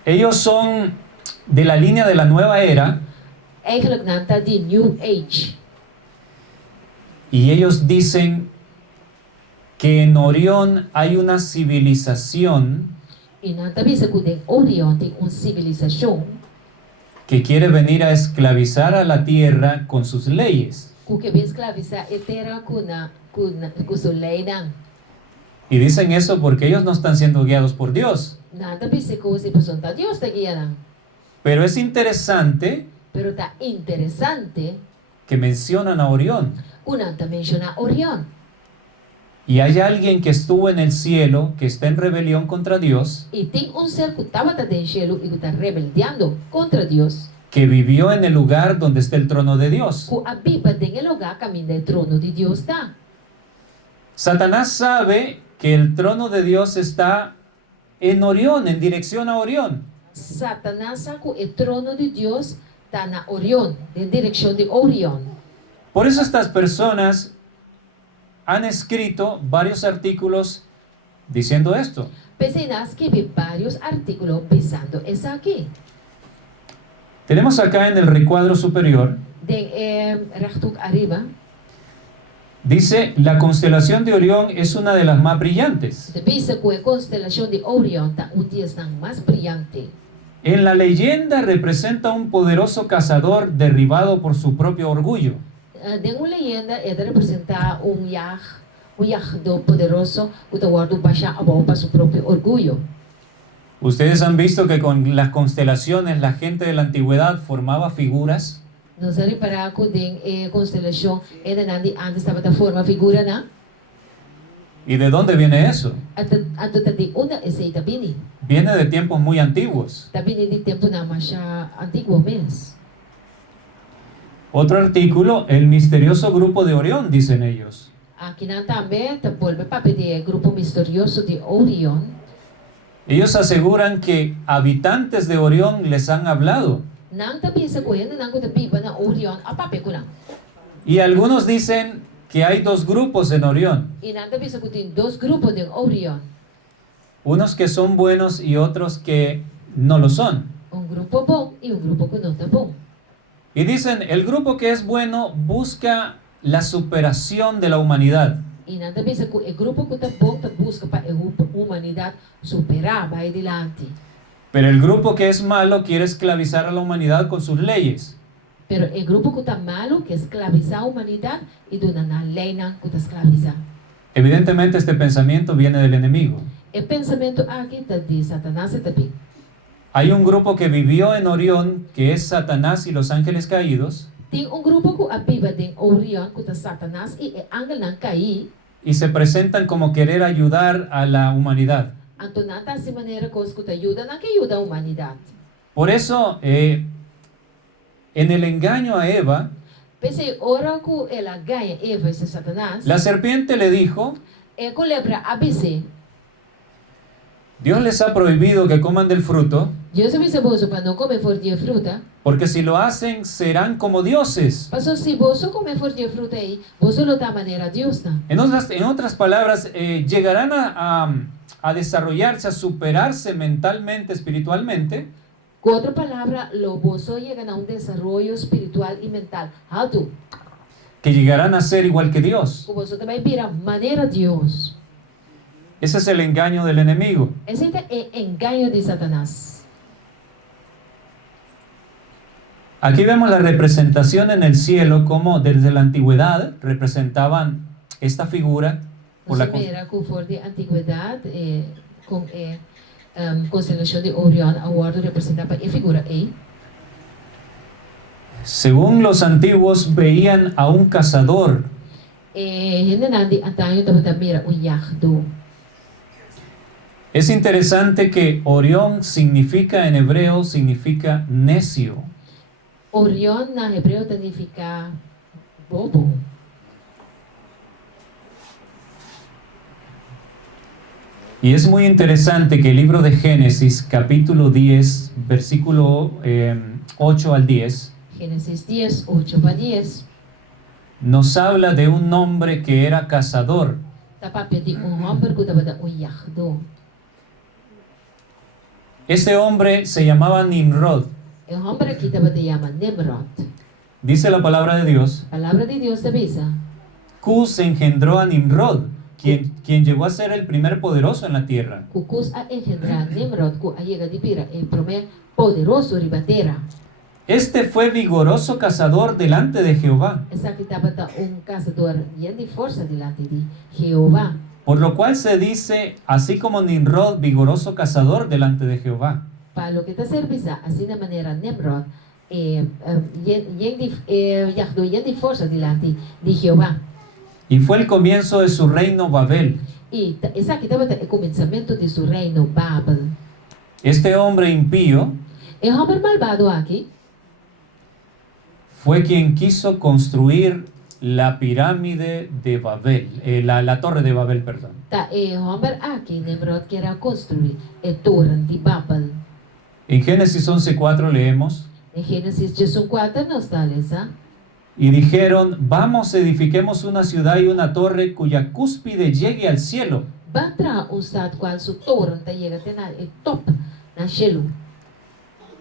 Ellos son de la línea de la nueva era Eigenlijk não tá de New Age. y ellos dicen que en Orión hay una civilización E não tá bisa com Orion tem uma civilização que quiere venir a esclavizar a la tierra con sus leyes. que bem escraviza etera com sua lei não. Y dicen eso porque ellos no están siendo guiados por Dios. Não tá bisa com se pessoa Deus tá guiando. Pero es interesante Pero tá interessante que mencionan a Orión. que não tá menciona Orion. Y hay alguien que estuvo en el cielo, que está en rebelión contra Dios, E tem ser que estava tá em cielo e que tá rebeldeando contra Deus. que vivió en el lugar donde está el trono de Dios. Que habita em lugar caminho do trono de Deus tá. Satanás sabe que el trono de Dios está en Orión, en dirección a Orión. Satanás sabe que o trono de Deus está na Orion, em direção de Orion. Por eso estas personas han escrito varios artículos diciendo esto. Pensei nas escrevi vários artículos pensando essa aqui. Tenemos acá en el recuadro superior, Rechthoek arriba, dice, la constelación de Orión es una de las más brillantes. de vista que a constelação de Orion está dia mais brilhante. En la leyenda representa un poderoso cazador derribado por su propio orgullo. Tem uma leyenda é de representar do poderoso que está guardado baixar a para seu próprio orgulho. Ustedes han visto que con las constelaciones la gente de la antigüedad formaba figuras. Nós reparar que tem constelação é de antes estava da forma figura na ¿Y de dónde viene eso? ato de una essa bini. Viene de tiempos muy antiguos. Tabini de tempo na mais antigo mês. Otro artículo, el misterioso grupo de Orión, dicen ellos. Aqui na também tá volve para pedir grupo misterioso de Orion. Ellos aseguran que habitantes de Orión les han hablado. Nang tabi sa kuya nang ko tabi ba na Orion apape ko lang. Y algunos dicen que hay dos grupos en Orión. E nang tabi sa kutin dos grupos de Orion. Unos que son buenos y otros que no lo son. Un grupo bom e un grupo que não tá bom. Y dicen, el grupo que es bueno busca la superación de la humanidad. E nang tabi sa ku e grupo que tá bom tá busca pa e humanidade superar vai adiante. Pero el grupo que es malo quiere esclavizar a la humanidad con sus leyes. Pero e grupo que tá malo que escraviza a humanidade e dona na lei nang que tá escraviza. Evidentemente este pensamiento viene del enemigo. E pensamento aqui tá de Satanás tabi. Hay un grupo que vivió en Orión, que es Satanás y los ángeles caídos, Tem um grupo que abiba de Orion que tá Satanás e angel nang kai. y se presentan como querer ayudar a la humanidad. Antonata si maneira que os que ayuda na que ayuda a humanidade. Por eso en el engaño a Eva, Pensei, ora ku ela ganha Eva esse Satanás. la serpiente le dijo, E ku lepra abise. Dios les ha prohibido que coman del fruto, Deus avisa bolso para não comer forte fruta. porque si lo hacen serán como dioses. Mas se bolso comer forte fruta aí, bolso lo da maneira Deus tá. En otras palabras, llegarán a desarrollarse, a superarse mentalmente, espiritualmente, Com outra palavra, lo bolso chega a desenvolvimento espiritual e mental alto. que llegarán a ser igual que Dios. O bolso também vira maneira Deus. Ese es el engaño del enemigo. Esse é engaño de Satanás. Aquí vemos la representación en el cielo, como desde la antigüedad representaban esta figura por la Primeira que for de antiguidade, com constelação de Orion, agora representava a figura aí. según los antiguos veían a un cazador Hindi nandi antayo dapat mira uyakdo. Es interesante que Orión significa en hebreo, significa necio. Orion na hebreo significa bobo. Y es muy interesante que el libro de Génesis, capítulo 10, versículo 8 al 10, Génesis 10, 8 para 10. nos habla de un hombre que era cazador. Tapapya di hombre ko dapat uyakdo. Este hombre se llamaba Nimrod. El hombre que dapat llaman Nimrod. Dice la palabra de Dios, Palabra de Dios te avisa. Cus engendró a Nimrod, quien llegó a ser el primer poderoso en la tierra. Kukus a engendrar Nimrod ku ayega di pira el primer poderoso ribatera. Este fue vigoroso cazador delante de Jehová, Esa que dapat cazador bien de fuerza delante de Jehová. por lo cual se dice, así como Nimrod, vigoroso cazador delante de Jehová. Para lo que te servisa, así de manera Nimrod, bien de fuerza delante de Jehová. Y fue el comienzo de su reino Babel. Y esa que dapat el comenzamiento de su reino Babel. Este hombre impío El hombre malvado aquí fue quien quiso construir la pirámide de Babel, la torre de Babel, perdón. ta el hombre aquí Nimrod quiera construir el torre de Babel. En Génesis 11:4 leemos, En Génesis 14 nos da esa. y dijeron, vamos, edifiquemos una ciudad y una torre cuya cúspide llegue al cielo. Va tra un stad cual su torre te llega a tener el top na cielo.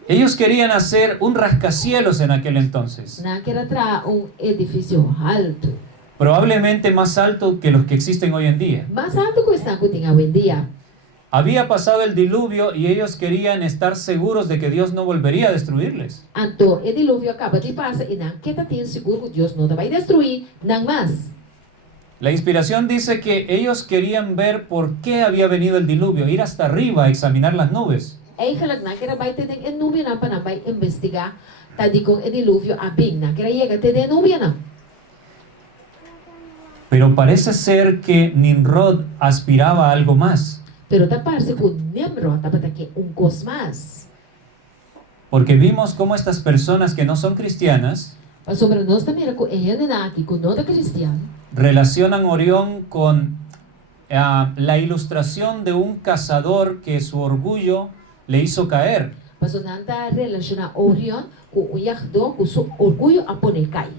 Ellos querían hacer un rascacielos en aquel entonces, Na quiera tra un edificio alto. probablemente más alto que los que existen hoy en día. Más alto que está que tenga hoy en día. Había pasado el diluvio y ellos querían estar seguros de que Dios no volvería a destruirles. Anto, el diluvio acaba de pasar y na kita tiene seguro que Dios no te va a destruir nang más. La inspiración dice que ellos querían ver por qué había venido el diluvio, ir hasta arriba a examinar las nubes. Eigenlijk na kira bay tedeng en nubia na panambay investiga tadi kong el diluvio abing na kira llega te de nubia na. Pero parece ser que Nimrod aspiraba a algo más, Pero taparse con Nimrod dapat que un cos más. porque vimos cómo estas personas que no son cristianas Pa sobre nós también ko ehene na aquí ko no de cristiano. relacionan Orión con la ilustración de un cazador que su orgullo le hizo caer. Pa so nanta relaciona Orion ko uyakdo ko su orgullo aponekay.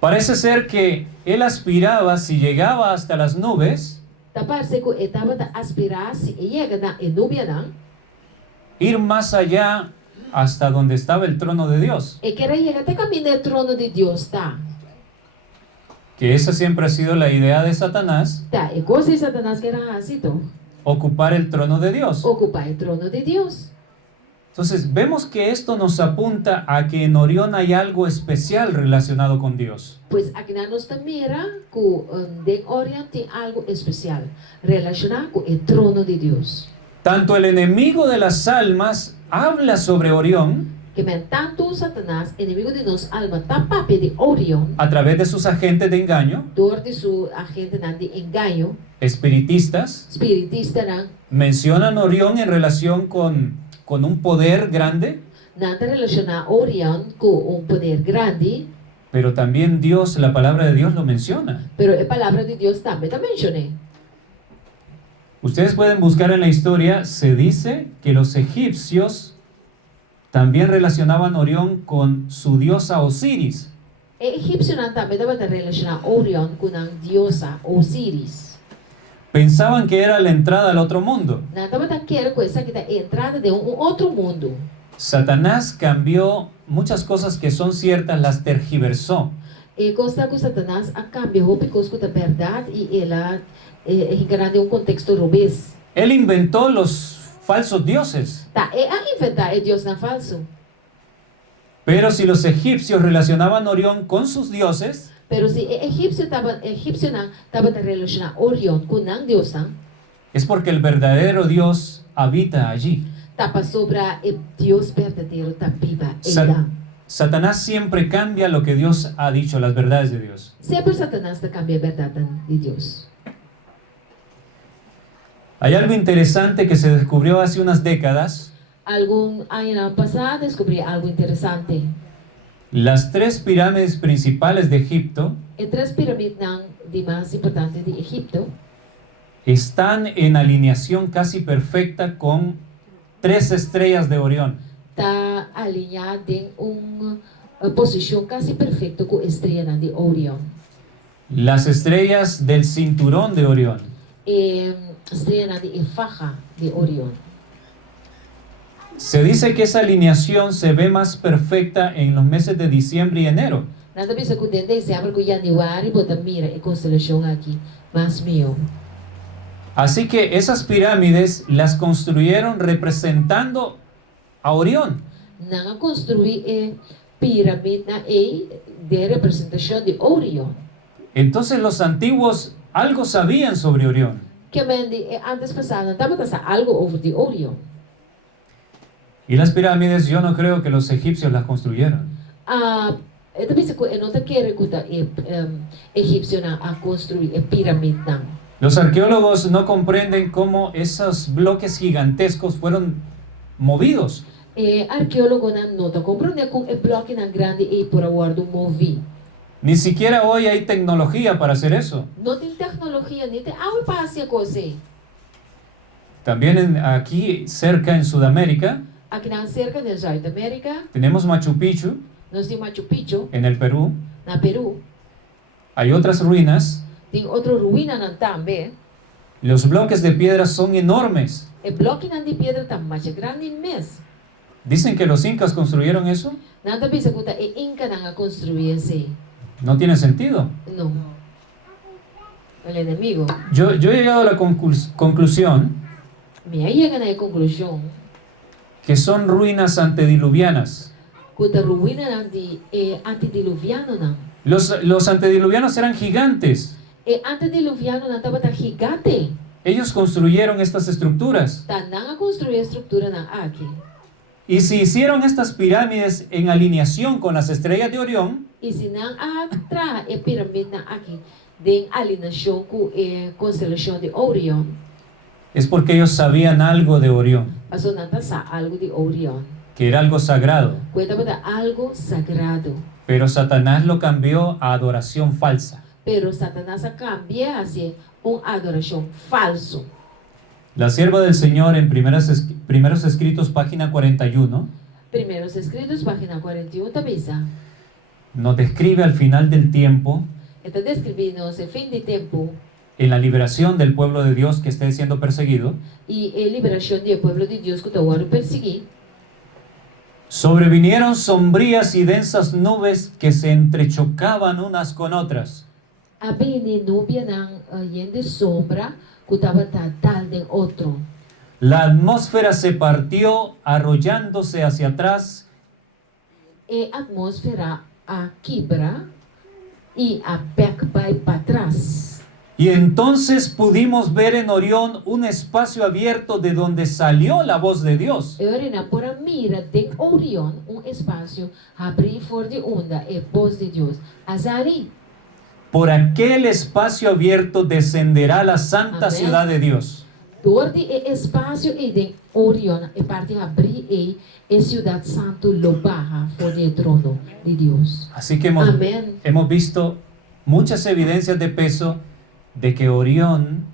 Parece ser que él aspiraba, si llegaba hasta las nubes, Taparse ko etapa ta aspirar si llega na en nubia na. ir más allá hasta donde estaba el trono de Dios. E kira llega te camino el trono de Dios ta. Que esa siempre ha sido la idea de Satanás, Ta e cosa Satanás kira hasito. ocupar el trono de Dios. Ocupa el trono de Dios. Entonces vemos que esto nos apunta a que en Orión hay algo especial relacionado con Dios. Pues aquí nos mira que de Orión tiene algo especial relacionado con el trono de Dios. Tanto el enemigo de las almas habla sobre Orión Que men tanto Satanás, enemigo de nos alma, tapape de Orión, a través de sus agentes de engaño, door de su agente de engaño, espiritistas, spiritista, mencionan Orión en relación con un poder grande, Nada relaciona Orión con un poder grande, pero también Dios, la palabra de Dios lo menciona. pero la palabra de Dios también está mencionada. Ustedes pueden buscar en la historia, se dice que los egipcios también relacionaban Orión con su diosa Osiris. Egipcio también estaba relacionado Orión con la diosa Osiris. Pensaban que era la entrada al otro mundo. Nada quiere cosa que está entrada de un otro mundo. Satanás cambió muchas cosas que son ciertas, las tergiversó. Cosa que Satanás a cambio porque da verdade e ela encarada em um contexto rubês. Él inventó los falsos dioses. Tá, a inventar Deus não falso. Pero si los egipcios relacionaban Orión con sus dioses, Pero se egípcio não estava relacionado Orion com não Deus não, es porque el verdadero Dios habita allí. tapa sobre Deus verdadeiro tá viva Sa- ela. Satanás siempre cambia lo que Dios ha dicho, las verdades de Dios. Sempre Satanás tá cambia a verdade de Deus. Hay algo interesante que se descubrió hace unas décadas. Algum ano passado descobri algo interessante. Las tres pirámides principales de Egipto Entre as pirâmides de mais importantes de Egipto están en alineación casi perfecta con tres estrellas de Orión. está alinhada em uma posição quase perfeita com a estrela de Orion. Las estrellas del cinturón de Orión. Estrela de faja de Orion. Se dice que esa alineación se ve más perfecta en los meses de diciembre y enero. Nada bisa com dezembro, com januário, bota mira a constelação aqui, mas meu. Así que esas pirámides las construyeron representando a Orión. Não construir pirâmide de representação de Orion. Entonces los antiguos algo sabían sobre Orión. Que antes passado, estava passando algo over de Orion. Y las pirámides yo no creo que los egipcios las construyeron. Eu também sei que eu não quero escutar egípcio a construir pirâmide não. Los arqueólogos no comprenden cómo esos bloques gigantescos fueron movidos. Arqueólogo não está compreendendo com o bloco grande e por agora do movi. Ni siquiera hoy hay tecnología para hacer eso. Não tem tecnologia, nem tem algo para fazer coisa. También aquí cerca en Sudamérica Aqui na cerca de Sudamérica, tenemos Machu Picchu, nós temos Machu Picchu, en el Perú. na Peru. Hay otras ruinas. Tem outra ruína também. Los bloques de piedra son enormes. O bloco de pedra está mais grande mesmo. Dicen que los incas construyeron eso. Nada bisa escutar Inca não construir esse. No tiene sentido. Não. O inimigo. Yo he llegado a la conclusión Me chega na conclusão que son ruinas antediluvianas. que a ruína de antediluviano não. Los antediluvianos eran gigantes. Antediluviano não estava tão gigante. Ellos construyeron estas estructuras. Tá não construir estrutura não aqui. Y si hicieron estas pirámides en alineação con las estrellas de Orión, E se não atrás a pirâmide aqui, de alineação com a constelação de Orion, es porque ellos sabían algo de Orión, mas não está algo de Orion. que era algo sagrado. Cuenta para algo sagrado. Pero Satanás lo cambió a adoración falsa. Pero Satanás cambia hacia una adoración falso. La sierva del Señor en Primeros Escritos, página 41, Primeros Escritos, página 41, también nos describe al final del tiempo, está describiendo ese fin de tiempo en la liberación del pueblo de Dios que esté siendo perseguido, y la liberación del pueblo de Dios que te van a perseguir. sobrevinieron sombrías y densas nubes que se entrechocaban unas con otras. Había nubia de sombra que estaba tal de otro. La atmósfera se partió arrollándose hacia atrás La atmósfera a quebra y a back by para atrás. y entonces pudimos ver en Orión un espacio abierto de donde salió la voz de Dios. Ahora, por a mira de Orión, un espacio abrir por de onda e voz de Dios. Azari, Por aquel espacio abierto descenderá la santa Amén. ciudad de Dios. Door die espaço e de Orion, e parte abrir e Ciudad Santo lo baja por el trono de Dios. Así que Amén. hemos visto muchas evidencias de peso de que Orión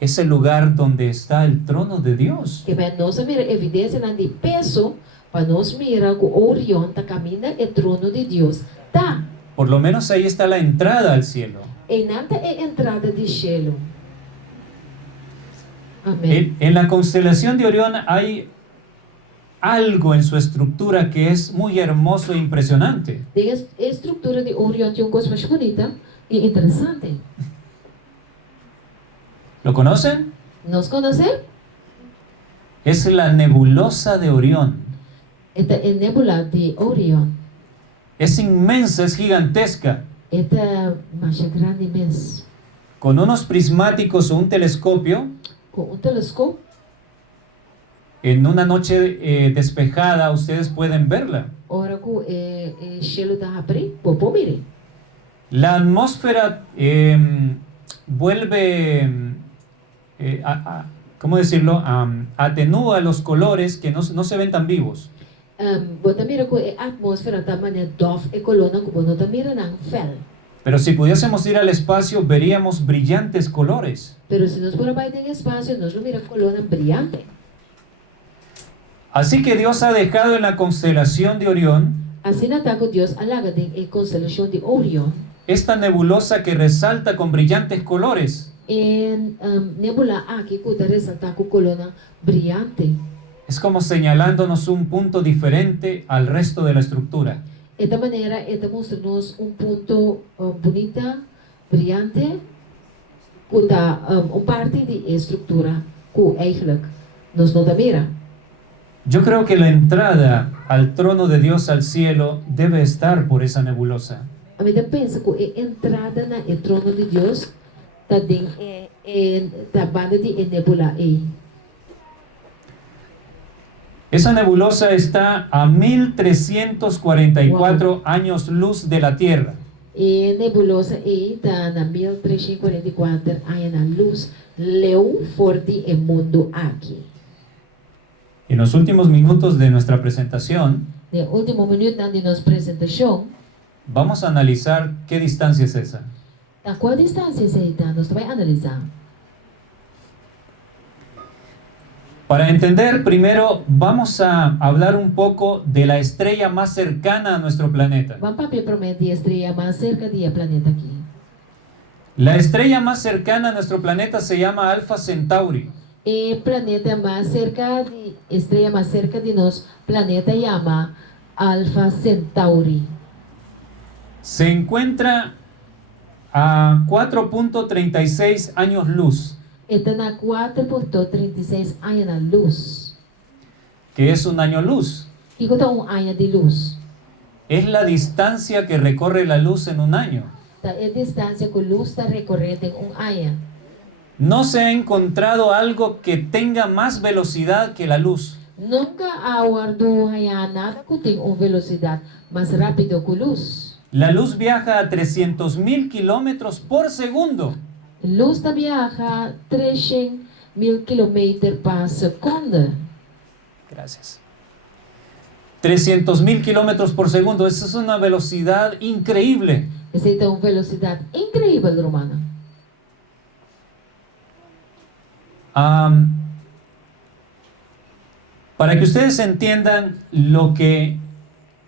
es el lugar donde está el trono de Dios. Que para nós mira evidência na de peso, para nós mira que Orion está caminhando el trono de Dios. Tá. Por lo menos ahí está la entrada al cielo. E nada é entrada de cielo. Amén. En la constelación de Orión hay algo en su estructura que es muy hermoso e impresionante. De estrutura de Orion tem uma coisa mais bonita e interessante. ¿Lo conocen? Nós conhecemos? Es la nebulosa de Orión. Esta é a nebula de Orion. Es inmensa, es gigantesca. Esta mais grande mesmo. Con unos prismáticos o un telescopio, Com telescópio, en una noche despejada, ustedes pueden verla. ora que o cielo está abrindo, popo mire. La atmósfera vuelve, ¿cómo decirlo? Atenúa los colores que no se ven tan vivos. Bota mira que a atmosfera está maneira dof e coluna que não está mira não fel. Pero si pudiésemos ir al espacio, veríamos brillantes colores. Pero se nós por baixo em espaço, nós não mira coluna brilhante. Así que Dios ha dejado en la constelación de Orión Assim está que Deus alaga em constelação de Orion. esta nebulosa que resalta con brillantes colores. En nebula aqui que está resaltar com coluna brilhante. Es como señalándonos un punto diferente al resto de la estructura. Esta maneira, esta mostra-nos ponto bonita, brilhante, que está parte de estrutura que eigenlijk nos não mira. Yo creo que la entrada al trono de Dios al cielo debe estar por esa nebulosa. A mim pensa que a entrada na trono de Deus está dentro da banda de nebula aí. Esa nebulosa está a 1344 años luz de la Tierra. E nebulosa aí está na 1344 anos na luz, leu forte o mundo aqui. En los últimos minutos de nuestra presentación, No último minuto de nossa apresentação, vamos a analizar qué distancia es esa. a qual distância é essa? Nós vamos analisar. Para entender, primero vamos a hablar un poco de la estrella más cercana a nuestro planeta. Vamos para prometer a estrela mais cerca do planeta aqui. La estrella más cercana a nuestro planeta se llama Alpha Centauri. E planeta mais cerca de estrela mais cerca de nós, planeta chama Alpha Centauri. Se encuentra a 4.36 años luz, Está na 4.36 anos na luz. que es un año luz. E quanto ano de luz? Es la distancia que recorre la luz en un año. Tá a distância que a luz está recorrendo em ano. No se ha encontrado algo que tenga más velocidad que la luz. Nunca aguardou nada que tenha uma velocidade mais rápida que a luz. La luz viaja a 300.000 kilómetros por segundo. Luz está viaja 300.000 km por segundo. Gracias. 300.000 kilómetros por segundo. Esa es una velocidad increíble. Essa é uma velocidade incrível, Romana. Para que ustedes entiendan lo que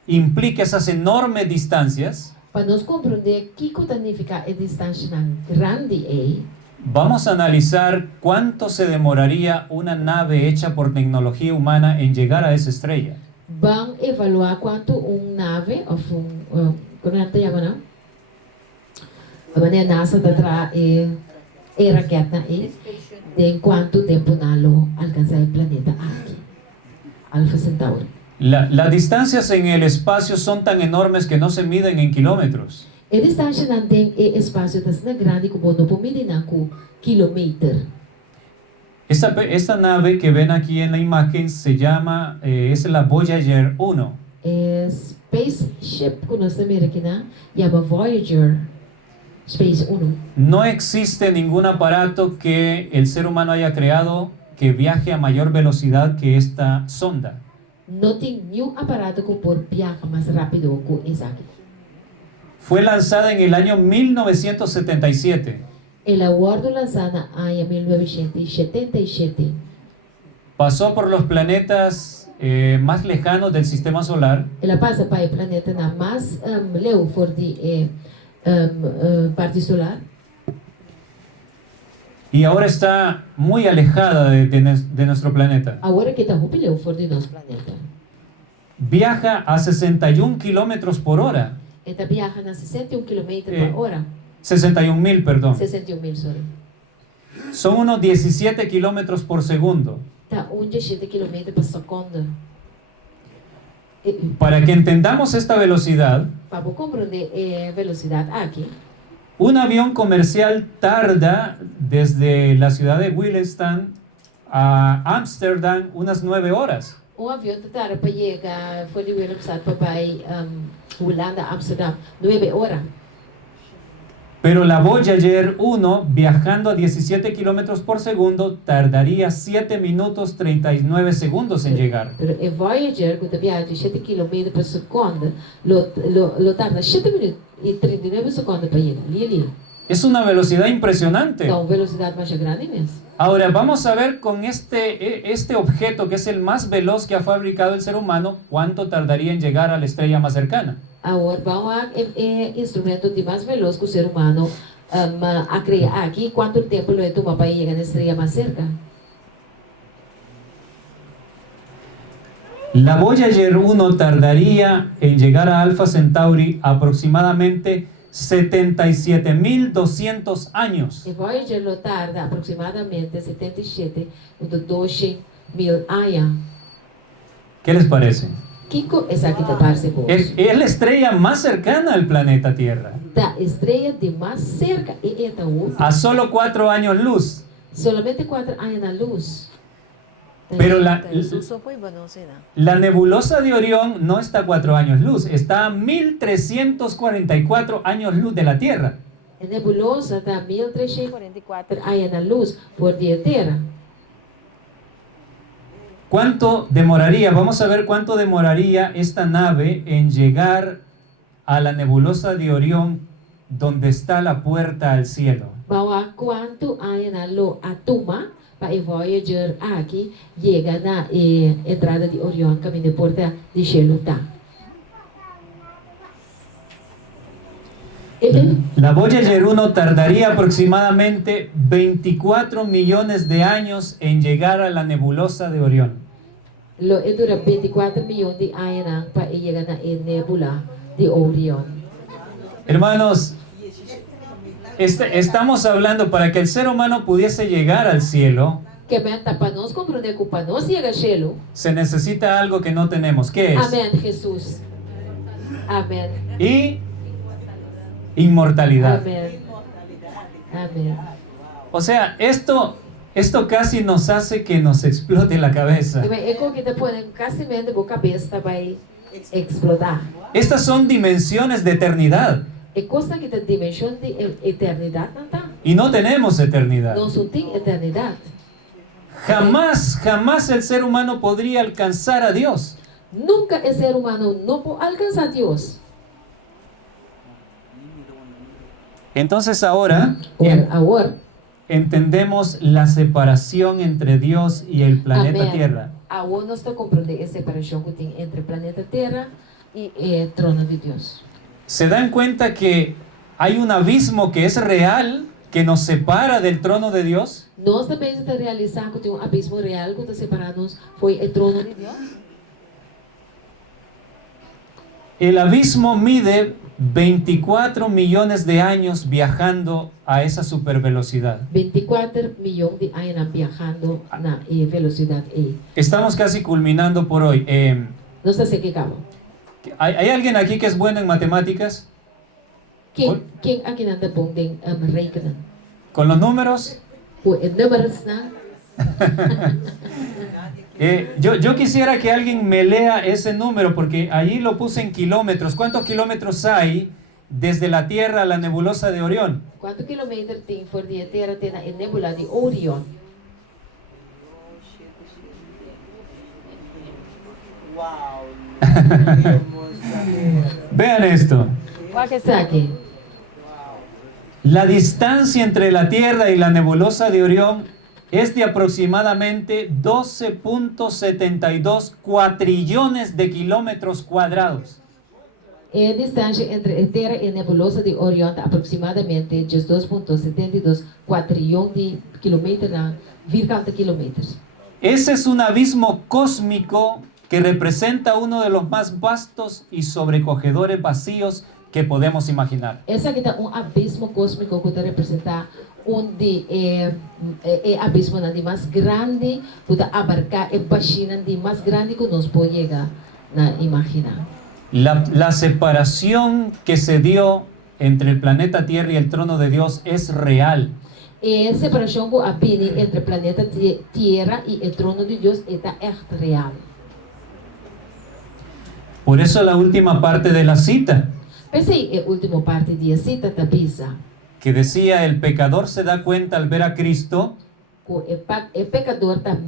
implica esas enormes distancias, Para nós compreender o que significa a distância grande é, vamos a analizar cuánto se demoraría una nave hecha por tecnología humana en llegar a esa estrella. vamos evaluar quanto nave, ou como é que chama, não? A maneira NASA está atrás raqueta de quanto tempo nalo alcançar o planeta aqui. Alpha Centauri. Las distancias en el espacio son tan enormes que no se miden en kilómetros. A distância não tem espaço tão grande como não pode medir com quilômetro. Esta nave que ven aquí en la imagen se llama, es la Voyager 1. Spaceship que nós estamos aqui, né? Chama Voyager. Space 1. No existe ningún aparato que el ser humano haya creado que viaje a mayor velocidad que esta sonda. Não tem nenhum aparato que pode viajar mais rápido que esse aqui. Fue lanzada en el año 1977. Ela foi lançada em 1977. Pasó por los planetas más lejanos del sistema solar Ela passa para o planeta na mais leu for de parte solar. y ahora está muy alejada de nuestro planeta. Agora que está muito leu for de nosso planeta. Viaja a 61 kilómetros por hora. Ela viaja a 61 km por hora. 61.000, perdón. 61.000, sorry. Son unos 17 kilómetros por segundo. Está 17 km por segundo. Para que entendamos esta velocidad, Para compreender a velocidade aqui, un avión comercial tarda desde la ciudad de Willemstad a Ámsterdam unas 9 horas. avião está para chegar, foi de Willemstad para Holanda, Amsterdam, 9 horas. Pero la Voyager 1, viajando a 17 kilómetros por segundo, tardaría 7 minutos 39 segundos en llegar. Pero a Voyager, que viaja de 7 km por segundo, lo tarda 7 minutos e 39 segundos para chegar ali. Es una velocidad impresionante. Então, velocidade mais grande mesmo. Ahora vamos a ver con este objeto, que es el más veloz que ha fabricado el ser humano, cuánto tardaría en llegar a la estrella más cercana. Agora, vamos a instrumento de mais veloz que o ser humano a criar aqui, quanto tempo ele toma para chegar na estrela mais cerca? La Voyager 1 tardaría en llegar a Alpha Centauri aproximadamente 77.200 años. E Voyager lo tarda aproximadamente 77.12.000 anos. ¿Qué les parece? Kiko es aqui da parte vos. Es la estrella más cercana al planeta Tierra, Da estrela de mais cerca e esta outra. a solo 4 años luz. Solamente 4 anos na luz. Pero la nebulosa de Orión no está a 4 años luz, está a 1344 años luz de la Tierra. A nebulosa está a 1344 anos na luz por dia Terra. ¿Cuánto demoraría? Vamos a ver cuánto demoraría esta nave en llegar a la nebulosa de Orión, donde está la puerta al cielo. Vamos a quanto anos na luz a tuma para a Voyager aqui chega na entrada de Orión, caminho de porta de cielo tá. La Voyager 1 tardaría aproximadamente 24 millones de años en llegar a la nebulosa de Orión. Lo dura 24 milhões de anos para chegar na nebula de Orión. Hermanos, estamos hablando para que el ser humano pudiese llegar al cielo, Que para nós compreender que para nós chegar ao cielo. se necesita algo que no tenemos. ¿Qué es? Amém, Jesus. Amém. Y inmortalidad. Amém. Amém. O sea, esto casi nos hace que nos explote la cabeza. É como que depois casi mente a cabeça vai explotar. Estas son dimensiones de eternidad É coisa que tem dimensão de eternidade, não tá? y no tenemos eternidad. Nós não tem eternidade. Jamás el ser humano podría alcanzar a Dios. Nunca o ser humano não pode alcançar Deus. Entonces ahora Agora, entendemos la separación entre Dios y el planeta Amém. Tierra. Agora nós estamos compreendendo a separação que tem entre o planeta Terra e o trono de Deus. Se dan cuenta que hay un abismo que es real, que nos separa del trono de Dios. Nós também estamos realizando que tem abismo real que está separando-nos, foi o trono de Deus. El abismo mide 24 millones de años viajando a esa supervelocidad. 24 milhões de anos viajando na velocidade E. Estamos casi culminando por hoy. Não sei se que acaba. ¿Hay alguien aquí que es bueno en matemáticas? Quem aqui anda bom em rekenen? ¿Con los números? O números na? Yo quisiera que alguien me lea ese número porque allí lo puse en kilómetros. ¿Cuántos kilómetros hay desde la Tierra a la nebulosa de Orión? Quanto kilometer tem voor die Terra tem na nebula de Orion? Wow. Vean esto. Qual que está aqui? La distancia entre la Tierra y la nebulosa de Orión es de aproximadamente 12.72 cuatrillones de kilómetros cuadrados. A distância entre a Terra e a nebulosa de Orion está aproximadamente de 2,72 quatrilhão de quilômetros, quilômetros. Ese es un abismo cósmico que representa uno de los más vastos y sobrecogedores vacíos que podemos imaginar. Essa aqui está abismo cósmico que representa abismo de mais grande, que abarcar a baixina de mais grande que nós podemos chegar a imaginar. La separación que se dio entre el planeta Tierra y el trono de Dios es real. A separação que havia entre o planeta Terra e o trono de Deus está real. Por eso la última parte de la cita, Pensei a última parte de cita da Bisa, que decía, el pecador se da cuenta al ver a Cristo que o pecador está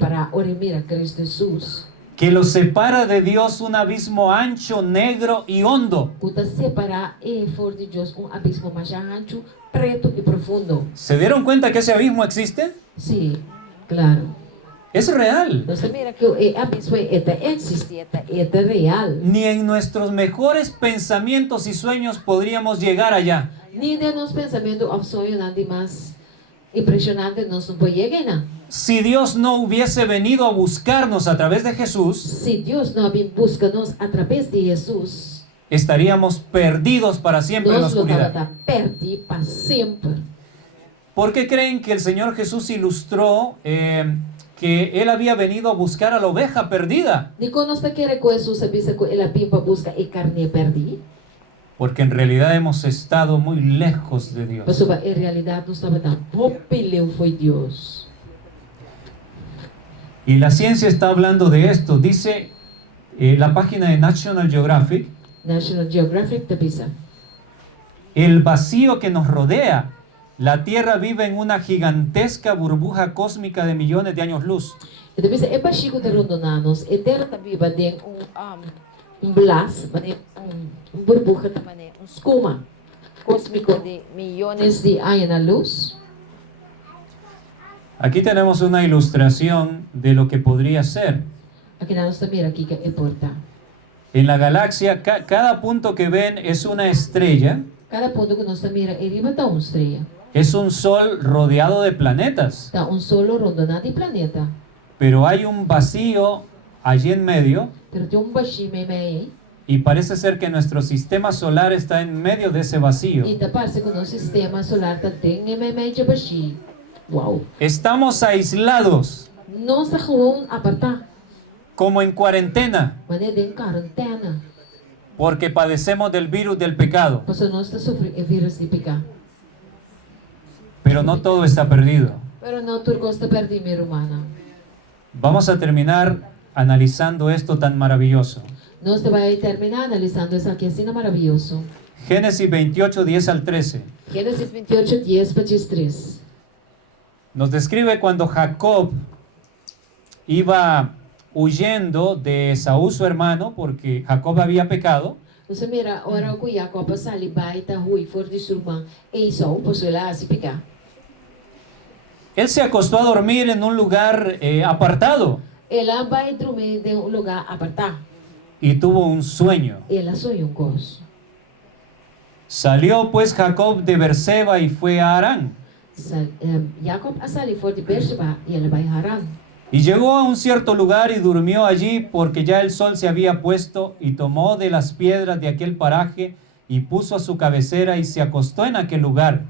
para orar a Cristo Jesus, que lo separa de Dios un abismo ancho, negro y hondo. que está separar for de Deus abismo mais ancho, preto e profundo. ¿Se dieron cuenta que ese abismo existe? Sim, claro. Es real. Você mira que o abismo existe, é real. Ni en nuestros mejores pensamientos y sueños podríamos llegar allá. Nem de nos pensamento ou sonho nada mais impressionante nós não podemos chegar. Si Dios no hubiese venido a buscarnos a través de Jesús, Se Deus não busca-nos através de Jesus, estaríamos perdidos para siempre en la nós vamos oscuridad. estar perdidos para sempre. ¿Por qué creen que el Señor Jesús ilustró que Él había venido a buscar a la oveja perdida? E quando nós queremos que Jesus sabia que ele vem para buscar a carne perdida, Porque en realidad hemos estado muy lejos de Dios. mas em realidade nós estamos tão popileu foi Deus. Y la ciencia está hablando de esto. Dice la página de National Geographic, National Geographic da Bisa. el vacío que nos rodea. La Tierra vive en una gigantesca burbuja cósmica de millones de años luz. E da Bisa é baixinho de rondonanos, e terra está viva de blas, burbuja também, escuma cósmico de millones de anos na luz. Aquí tenemos una ilustración de lo que podría ser. Aqui nós também aqui que é porta. En la galaxia, cada punto que ven es una estrella. Cada ponto que nós também arriba está estrela. Es un sol rodeado de planetas. Está solo rondonado de planeta. Pero hay un vacío allí en medio. Pero tem baixinho meio aí. Y parece ser que nuestro sistema solar está en medio de ese vacío. E parece que o nosso sistema solar está bem meio de baixinho. Uau! Estamos aislados, Nós está gewoon apartar. como en cuarentena, Maneira de quarentena. porque padecemos del virus del pecado. Porque nós está sofrendo o vírus de pecar. Pero no todo está perdido. Pero não tudo está perdido, minha irmã. Vamos a terminar analizando esto tan maravilloso. Nós vamos terminar analisando isso aqui assim maravilhoso. Génesis 28, 10 al 13. Gênesis 28, 10 para 13. Nos describe cuando Jacob iba huyendo de Esaú, su hermano, porque Jacob había pecado. Você mira, ora que Jacob sali baita rui for de sua irmã Esau, por sua lá se pecar. Él se acostó a dormir en un lugar apartado Ela vai dormir em lugar apartado. y tuvo un sueño. Ela sonhou coisa. Salió pues Jacob de Berseba y fue a Harán. Jacob sali for de Beersheba e ela vai Harán. Y llegó a un cierto lugar y durmió allí porque ya el sol se había puesto, y tomó de las piedras de aquel paraje y puso a su cabecera y se acostó en aquel lugar.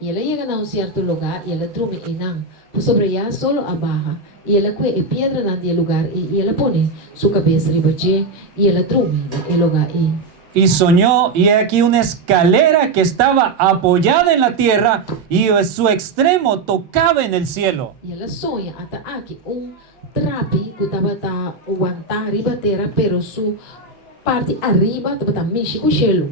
E ela chega a certo lugar e ela dorme e não. Por sobre ela solo a barra. E ela coe a pedra naquele lugar e ela põe sua cabeça ribache e ela dorme no lugar e. Y soñó, y he aquí una escalera que estaba apoyada en la tierra y su extremo tocaba en el cielo. E ela sonha até aqui trape que estava a aguentar riba terra, pero sua parte arriba estava a mexer com o cielo.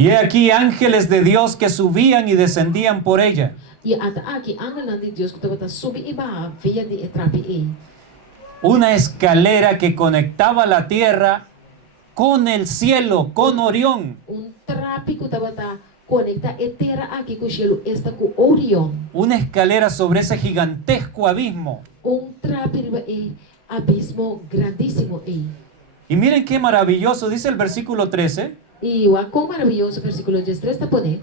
Y he aquí ángeles de Dios que subían y descendían por ella. E ata aqui angel de Deus que estava subir e baixar via de trapi e. Una escalera que conectaba la tierra con el cielo, con Orión. Trapi que estava conecta e terra aqui com o cielo esta com Orion. Una escalera sobre ese gigantesco abismo. Trapi riba e abismo grandíssimo e. Y miren qué maravilloso, dice el versículo 13. E o quão maravilhoso versículo 13 está poner.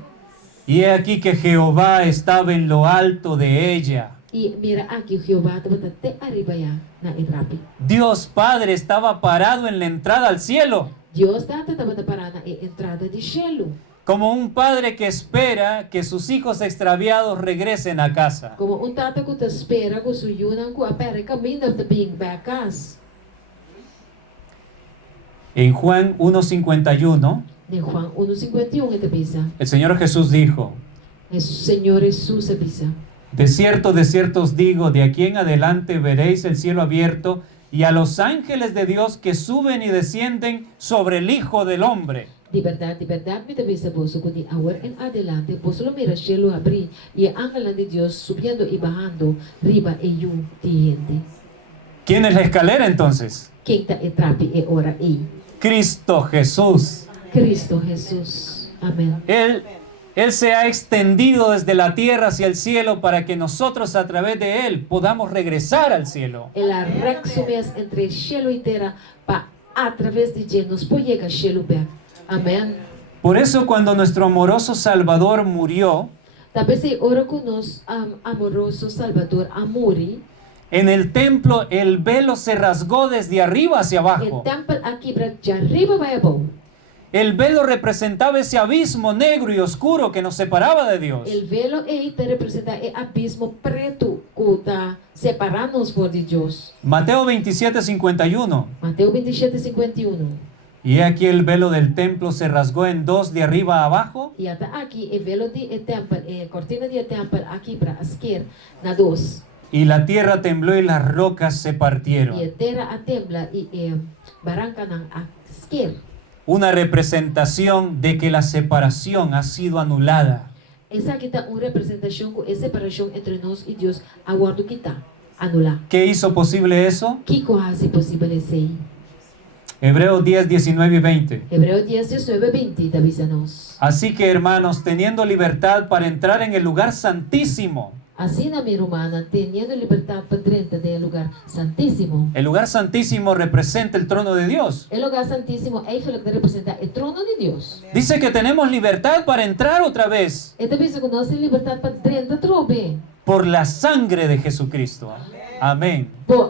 Y he aquí que Jehová estaba en lo alto de ella. E mira aqui Jeová estava até arriba já na trapi. Dios Padre estaba parado en la entrada al cielo, Deus estava parada na entrada de cielo. como un padre que espera que sus hijos extraviados regresen a casa. Como tata que te espera que su yunang ko apere caminho de being back casa. En Juan 1:51, De Juan 1:51 esta bisa. el Señor Jesús dijo: El Señor Jesús avisa. de cierto os digo, de aquí en adelante veréis el cielo abierto y a los ángeles de Dios que suben y descienden sobre el Hijo del Hombre. De verdade, me te avisa vos que de ahora en adelante vos lo mira cielo abrir y ángel de Dios subiendo y bajando riba e yu diente. ¿Quién es la escalera entonces? Quem está trapi e ora e. Cristo Jesús. Cristo Jesús. Amén. Él se ha extendido desde la tierra hacia el cielo para que nosotros a través de Él podamos regresar al cielo. Ela rexumes entre cielo y terra para a través de Él nos puede llegar cielo back. Amén. Por eso cuando nuestro amoroso Salvador murió, Talvez se ora com nos amoroso Salvador amori. en el templo el velo se rasgó desde arriba hacia El abajo. templo aqui para de arriba vai abaixo. El velo representaba ese abismo negro y oscuro que nos separaba de Dios. El velo aí te representa o abismo preto que está separando-nos de Deus. Mateo 27:51. Mateus 27:51. Y he aquí el velo del templo se rasgó en dos de arriba a abajo, E até aqui o velo de templo, cortina de templo aqui para a esquerda na 2. y la tierra tembló y las rocas se E partieron. a terra a tembla e barranca na a esquerda. Una representación de que la separación ha sido anulada. Essa aqui está uma representação com a separação entre nós e Deus. Aguardo que está anular. ¿Qué hizo posible eso? Que coisa possível é aí? Hebreos 10, 19 y 20. Hebreus 10, 19, 20 avisa-nos. Así que hermanos, teniendo libertad para entrar en el lugar santísimo. Assim, na minha romana, tendo liberdade para dentro do lugar santíssimo. El lugar santísimo representa el trono de Dios. O lugar santíssimo é o que representa o trono de Deus. Dice que tenemos libertad para entrar otra vez E também se nós temos liberdade para dentro trobe. por la sangre de Jesucristo. Amén.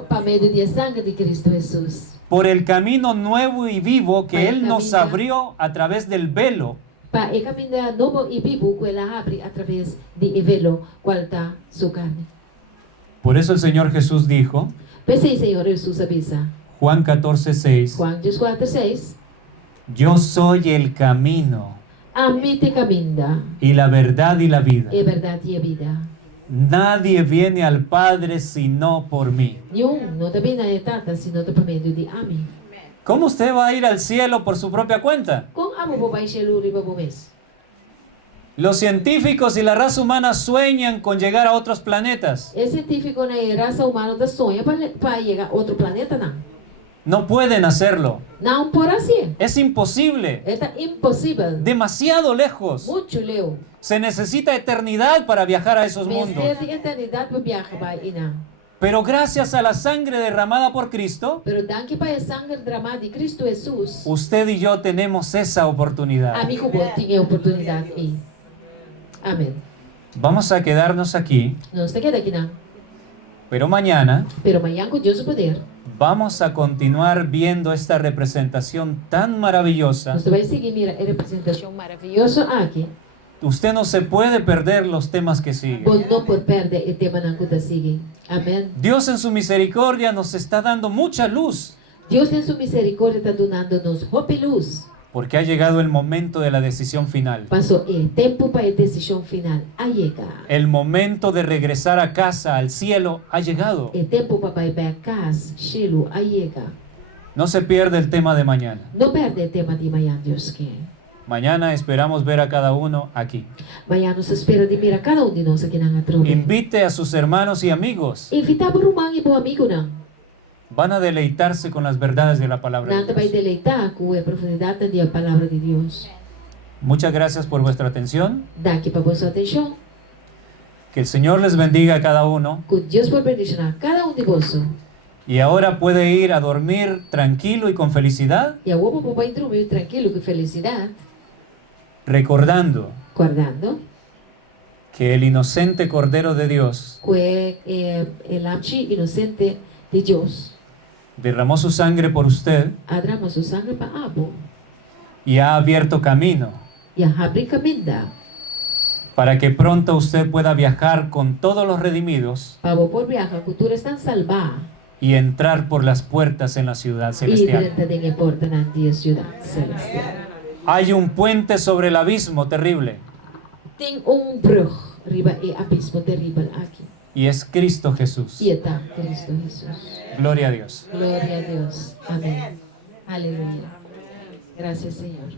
Para meio do sangue de Cristo Jesus. Por el camino nuevo y vivo que Él nos abrió a través del velo. Para o caminho novo e vivo que ela abre através de velo qual está sua carne. Por eso el Señor Jesús dijo, Pensei, Senhor Jesus avisa. Juan 14:6, Juan 14:6. yo soy el camino A mim te caminha, y la verdad y la vida. é verdade e a vida. Nadie viene al Padre sino por mí. Nenhum não também não é tata, senão por meio de a mim. ¿Cómo usted va a ir al cielo por su propia cuenta? Com a bobo vai xelu riba bomes. Los científicos y la raza humana sueñan con llegar a otros planetas. É científico na raça humana da sonha para chegar a outro planeta, não. No pueden hacerlo. Não por assim. Es imposible. É impossível. Demasiado lejos. Muito leu. Se necesita eternidad para viajar a esos mundos. Mas de eternidade para viajar vai e não. Pero gracias a la sangre derramada por Cristo, Pero danke para a sangue derramado de Cristo Jesus. usted y yo tenemos esa oportunidad. Amigo bom, tinha oportunidade aí. Amém. Vamos a quedarnos aquí, Não se queda aqui não. pero mañana Pero amanhã com Deus o poder. vamos a continuar viendo esta representación tan maravillosa. Você vai seguir, mira, a representação maravilhosa aqui. Usted no se puede perder los temas que siguen. Bom, não por perder o tema não que sigue. Amém. Dios en su misericordia nos está dando mucha luz, Deus em sua misericórdia está dando-nos hope e luz. porque ha llegado el momento de la decisión final. Passou o tempo para a decisão final. A chegar. El momento de regresar a casa, al cielo, ha llegado. O tempo para ir para casa, Shiloh, a chegar. No se pierde el tema de mañana. Não perde o tema de amanhã, Deus quer. Mañana esperamos ver a cada uno aquí. Maya nos espera de mira cada um de nós aqui na trobe. Invite a sus hermanos y amigos. Invita por rumang ibo amigo na. Van a deleitarse con las verdades de la palabra Nanta de vai Dios. deleitar com a profundidade da palavra de Deus. Muchas gracias por vuestra atención. Daqui para vossa atenção. Que el Señor les bendiga a cada uno. Que Deus por bendicionar cada um de vós. Y ahora puede ir a dormir tranquilo y con felicidad, E a opa vai dormir tranquilo com felicidade, recordando guardando que el inocente Cordero de Dios que o lamchi inocente de Deus derramó su sangre por usted adrama sua sangue para abo y ha abierto camino e abre caminho para que pronto usted pueda viajar con todos los redimidos para o por viajar, a cultura está salvar y entrar por las puertas en la ciudad e celestial. dentro da porta na cidade celestial. Hay un puente sobre el abismo terrible Tem brug riba e abismo terrível aqui. y es Cristo Jesús. E está Cristo Jesus. Gloria a Dios. Glória a Deus. Amém. Aleluia. Graças, Senhor.